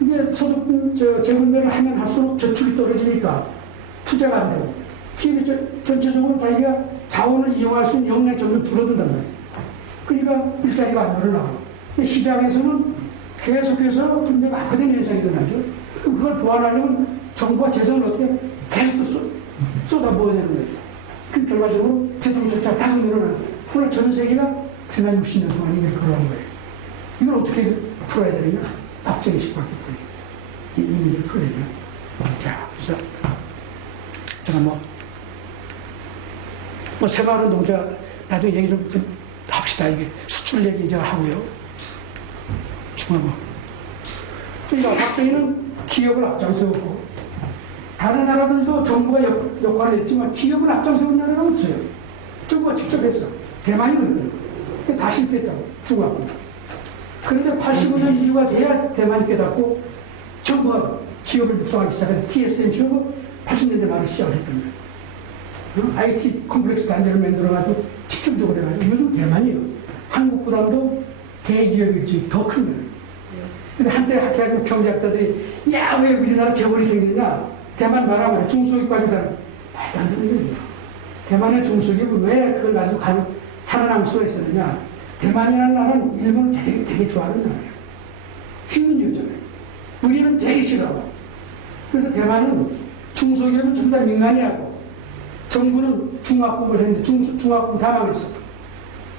이게 소득 재분배를 하면 할수록 저축이 떨어지니까 투자가 안 되고 기업이 전체적으로 자기가 자원을 이용할 수 있는 역량이 점점 줄어든단 말이에요. 그러니까 일자리가 안 늘어나고 시장에서는 계속해서 분배가 악화되는 현상이 일어나죠. 그럼 그걸 보완하려면 정부가 재정을 어떻게 계속 쏟아부어야 되는 거예요. 그 결과적으로 대통령조차 계속 늘어나는 거예요. 오늘 전 세계가 지난 60년 동안 이렇게 걸어온 거예요. 이걸 어떻게 풀어야 되느냐? 박정희 식구가 이 문제를 풀어야 되냐? 자, 그래서 제가 뭐 새마을운동 제가 나중에 얘기 좀 합시다. 이게 수출 얘기 제가 하고요. 중하고. 그러니까 박정희는 기업을 앞장세우고 다른 나라들도 정부가 역할을 했지만 기업을 앞장세운 나라는 없어요. 정부가 직접 했어. 대만이거든요. 다 실패했다고. 중국하고. 그런데 85년 이후가 돼야 대만이 깨닫고 정부가 기업을 육성하기 시작해서 TSMC하고 80년대 말에 시작을 했던 거예요. IT 컴플렉스 단지를 만들어가지고 집중적으로 해가지고 요즘 대만이요. 한국보다도 대기업일지 더 큰 거예요. 근데 한때 학교하고 경제학자들이 야, 왜 우리나라 재벌이 생기냐? 대만 말하면 중소기업까지 가는 말도 안 되는 거예요. 대만의 중소기업은 왜 그걸 가지고 살아남을 수가 있었느냐? 대만이라는 나라는 일본을 되게 좋아하는 나라예요. 식민지였잖아요. 우리는 되게 싫어하고. 그래서 대만은 중소기업은 전부 다 민간이하고 정부는 중화국을 했는데 중화국 다 망했어.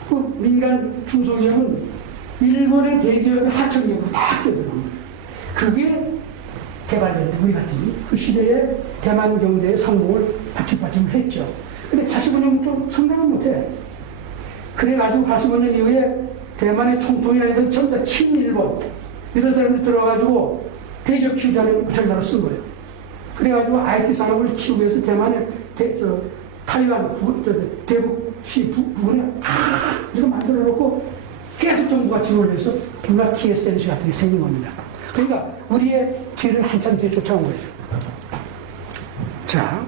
그 민간 중소기업은 일본의 대기업의 하청력으로 다 끼어들어간 거예요. 그게 개발됐는데 우리 같은 그 시대에 대만 경제의 성공을 바탕을 했죠. 근데 85년부터 성장을 못해. 그래가지고 85년 이후에 대만의 총통이라 해서 전부 다 친일본 이런 사람들이 들어가지고 대기업 키우자는 전략을 쓴 거예요. 그래가지고 IT 산업을 키우기 위해서 대만의 타이완 대북시 부분에 이거 만들어 놓고 계속 정부가 지원을 해서 누가 TSMC 같은 게 생긴 겁니다. 그러니까 우리의 뒤를 한참 뒤에 쫓아온 거예요. 자,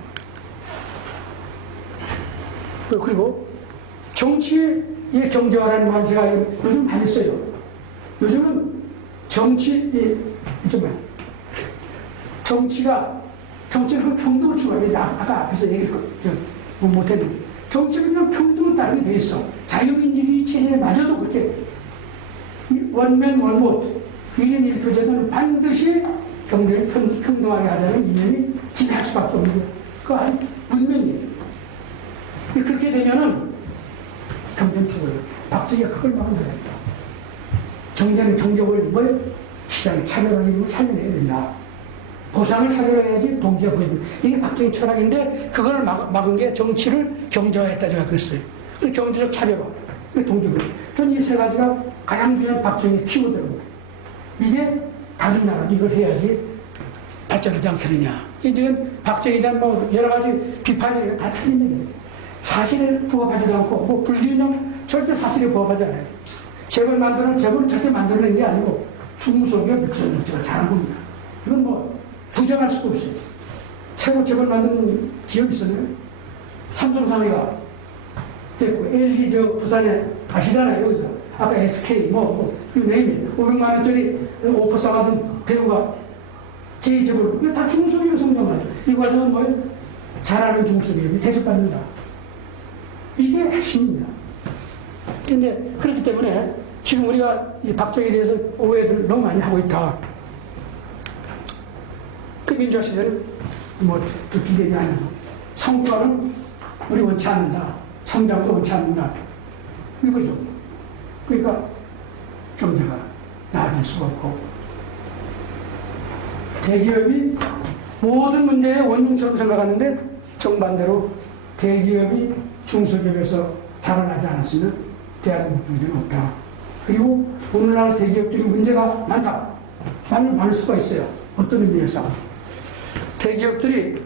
그리고 정치의 경제화라는 말 제가 요즘 많이 써요. 요즘은 정치는 평등을 추구하는데 아까 앞에서 못했는데 정치는 그냥 평등을 따르게 돼 있어. 자유민주주의 체제마저도 그렇게 원맨 원못 1인 1표 제도는 반드시 경제를 평등하게 하자는 이념이 지배할 수밖에 없는 거예요. 그거 아주 문명이에요. 그렇게 되면은 경제는 죽어요. 박정희가 그걸 막아내야 된다. 경제는 경제원리 뭐예요? 시장의 차별화를 살려내야 된다. 보상을 차별화해야지 동기가 보이고 이게 박정희 철학인데 그걸 막은 게 정치를 경제화했다 제가 그랬어요. 그 경제적 차별화, 그 동기부여. 저는 이 세 가지가 가장 중요한 박정희 키워드라는 거예요. 이게 다른 나라도 이걸 해야지 발전하지 않겠느냐. 이제 박정희에 대한 뭐 여러 가지 비판이 다 틀린 얘기예요. 사실에 부합하지도 않고 뭐 불균형 절대 사실에 부합하지 않아요. 재벌 만드는 재벌은 절대 만들어낸 게 아니고 중소기업 육성정책을 잘한 겁니다. 이건 뭐 부정할 수도 없어요. 최고 재벌 만드는 기업이 있었나요? 삼성상회가 됐고 LG 부산에 아시잖아요. 여기서 아까 SK 유네임이 500만 원짜리 오퍼 싸가던 대우가 제2재벌 이거 다 중소기업의 성장하죠. 이 과정은 뭐예요? 잘하는 중소기업이 대접받는다. 이게 핵심입니다. 그런데 그렇기 때문에 지금 우리가 이 박정희에 대해서 오해를 너무 많이 하고 있다. 그 민주화 시대는 뭐 듣기 얘기 아니고 성과는 우리 원치 않는다. 성장도 원치 않는다. 이거죠. 그러니까 경제가 나아질 수가 없고 대기업이 모든 문제의 원흉처럼 생각하는데 정반대로 대기업이 중소기업에서 자라나지 않았으면 대한민국 경제는 없다. 그리고 오늘날 대기업들이 문제가 많다. 많을 수가 있어요. 어떤 의미에서? 대기업들이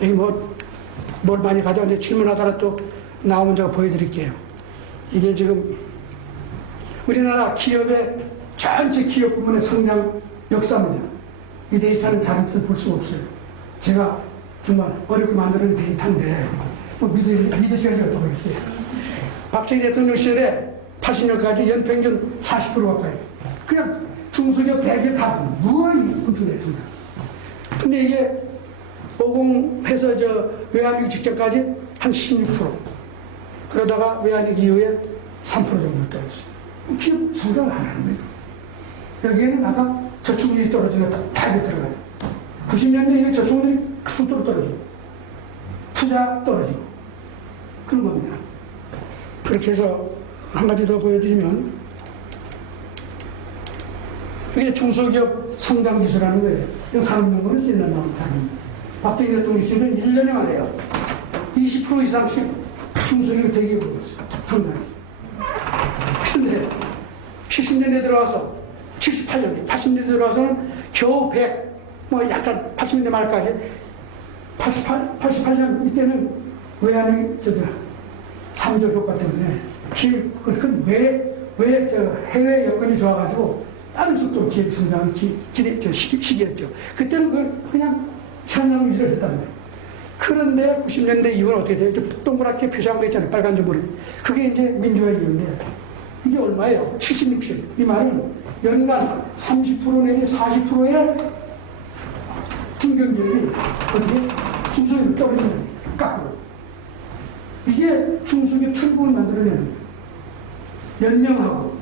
여기 뭘 많이 가져왔는데 질문하다가 또 나오면 제가 보여드릴게요. 이게 지금 우리나라 기업의 전체 기업 부문의 성장 역사입니다. 이 데이터는 다른 데서 볼 수가 없어요. 제가 정말 어렵게 만드는 데이터인데 뭐 믿으셔야지 어떡하겠어요. 박정희 대통령 시절에 80년까지 연평균 40% 가까이 그냥 중소기업 대기업 다 무어히 분출됐습니다. 근데 이게 50해서 외환위기 직전까지 한 16%. 그러다가 외환위기 이후에 3% 정도 떨어졌어요. 기업 성장을 안 하는 거예요. 여기에는 아까 저축률이 떨어지는 다 이렇게 들어가요. 90년대 이후에 저축률이 큰 속도로 떨어지고 투자 떨어지고 그런 겁니다. 그렇게 해서 한 가지 더 보여드리면 이게 중소기업 성장지수라는 거예요. 이거 산업연구는 쓰는 나옵니다. 박정희 대통령 시절은 1년에 말이에요. 20% 이상씩 중소기업 대기업으로 성장했어요. 근데 70년대 들어와서 78년대, 80년대 들어와서는 겨우 100, 뭐 약간 80년대 말까지 88년 이때는 외환위 3조 효과 때문에 해외 여건이 좋아가지고 다른 속도로 기업 성장을 시기했죠. 그때는 그냥 현상 유지를 했단 말이에요. 그런데 90년대 이후는 어떻게 돼요? 동그랗게 표시한 거 있잖아요. 빨간 점으로. 그게 이제 민주화의 이유인데 이게 얼마예요? 70, 60. 이 말은 연간 30% 내지 40%의 중견기업이 어떻게 중소기업이 떨어지는 거예요. 깎고. 이게 중소기업 철공을 만들어내는 거예요. 연명하고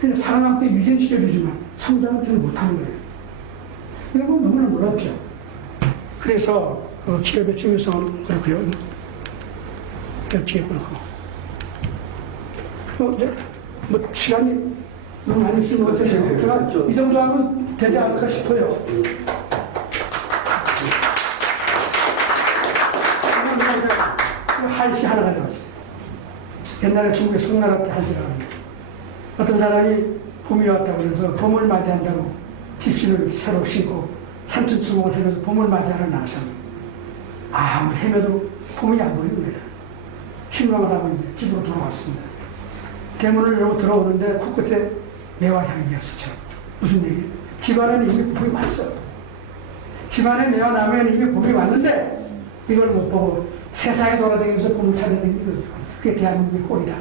그래서 살아남게 유전시켜주지만 성장을 잘 못하는 거예요. 이건 너무나 놀랍죠. 그래서 기업의 중요성은 그렇고요. 기업은 그렇고. 뭐 시간이 너무 많이 쓰는 것 같아서 제가 이 정도 하면 되지 않을까 싶어요. 한시 하나 가져왔어요. 옛날에 중국의 송나라 때 한시라고 합니다. 어떤 사람이 봄이 왔다고 그래서 봄을 맞이한다고 집신을 새로 신고 산천수공을 하면서 봄을 맞이하러 나가서 아무리 헤매도 봄이 안 보이는 거예요. 실망하다고 이제 집으로 돌아왔습니다. 대문을 열고 들어오는데 코끝에 매화 향기였었죠. 무슨 얘기예요? 집안에는 이미 봄이 왔어. 집안에 매화 나면 이미 봄이 왔는데 이걸 못 보고 세상에 돌아다니면서 봄을 찾아다니는 거죠. 그게 대한민국의 꼴이다.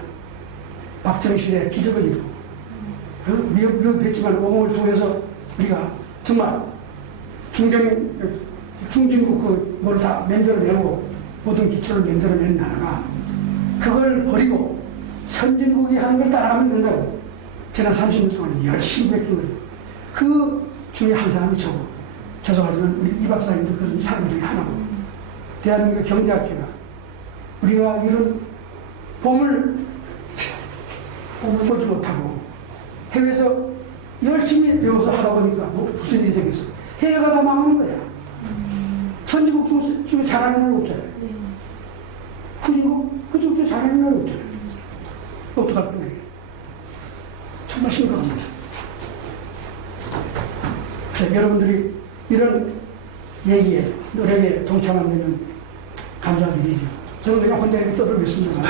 박정희시대의 기적을 이루고 미흡했지만 오공을 통해서 우리가 정말 중진국 그뭘 다 만들어내고 모든 기초를 만들어낸 나라가 그걸 버리고 선진국이 하는 걸 따라가면 된다고 지난 30년 동안 열심히 했던 거예요. 그 중에 한 사람이 저서 가지고는 우리 이 박사님도 그런 사람 중에 하나고 대한민국 경제학회가 우리가 이런 봄을 보지 못하고 해외에서 열심히 배워서 하다 보니까 무슨 일이 생겼어. 해외가 다 망하는 거야. 선진국 중에 잘하는 나라 없잖아요. 후진국 그 중에 잘하는 나라 없잖아요. 어떡할 거냐. 정말 심각합니다. 그래서 여러분들이 이런 얘기에 노력에 동참한다면 감사드리죠. 저는 그냥 혼자 이렇게 떠들고 있습니다.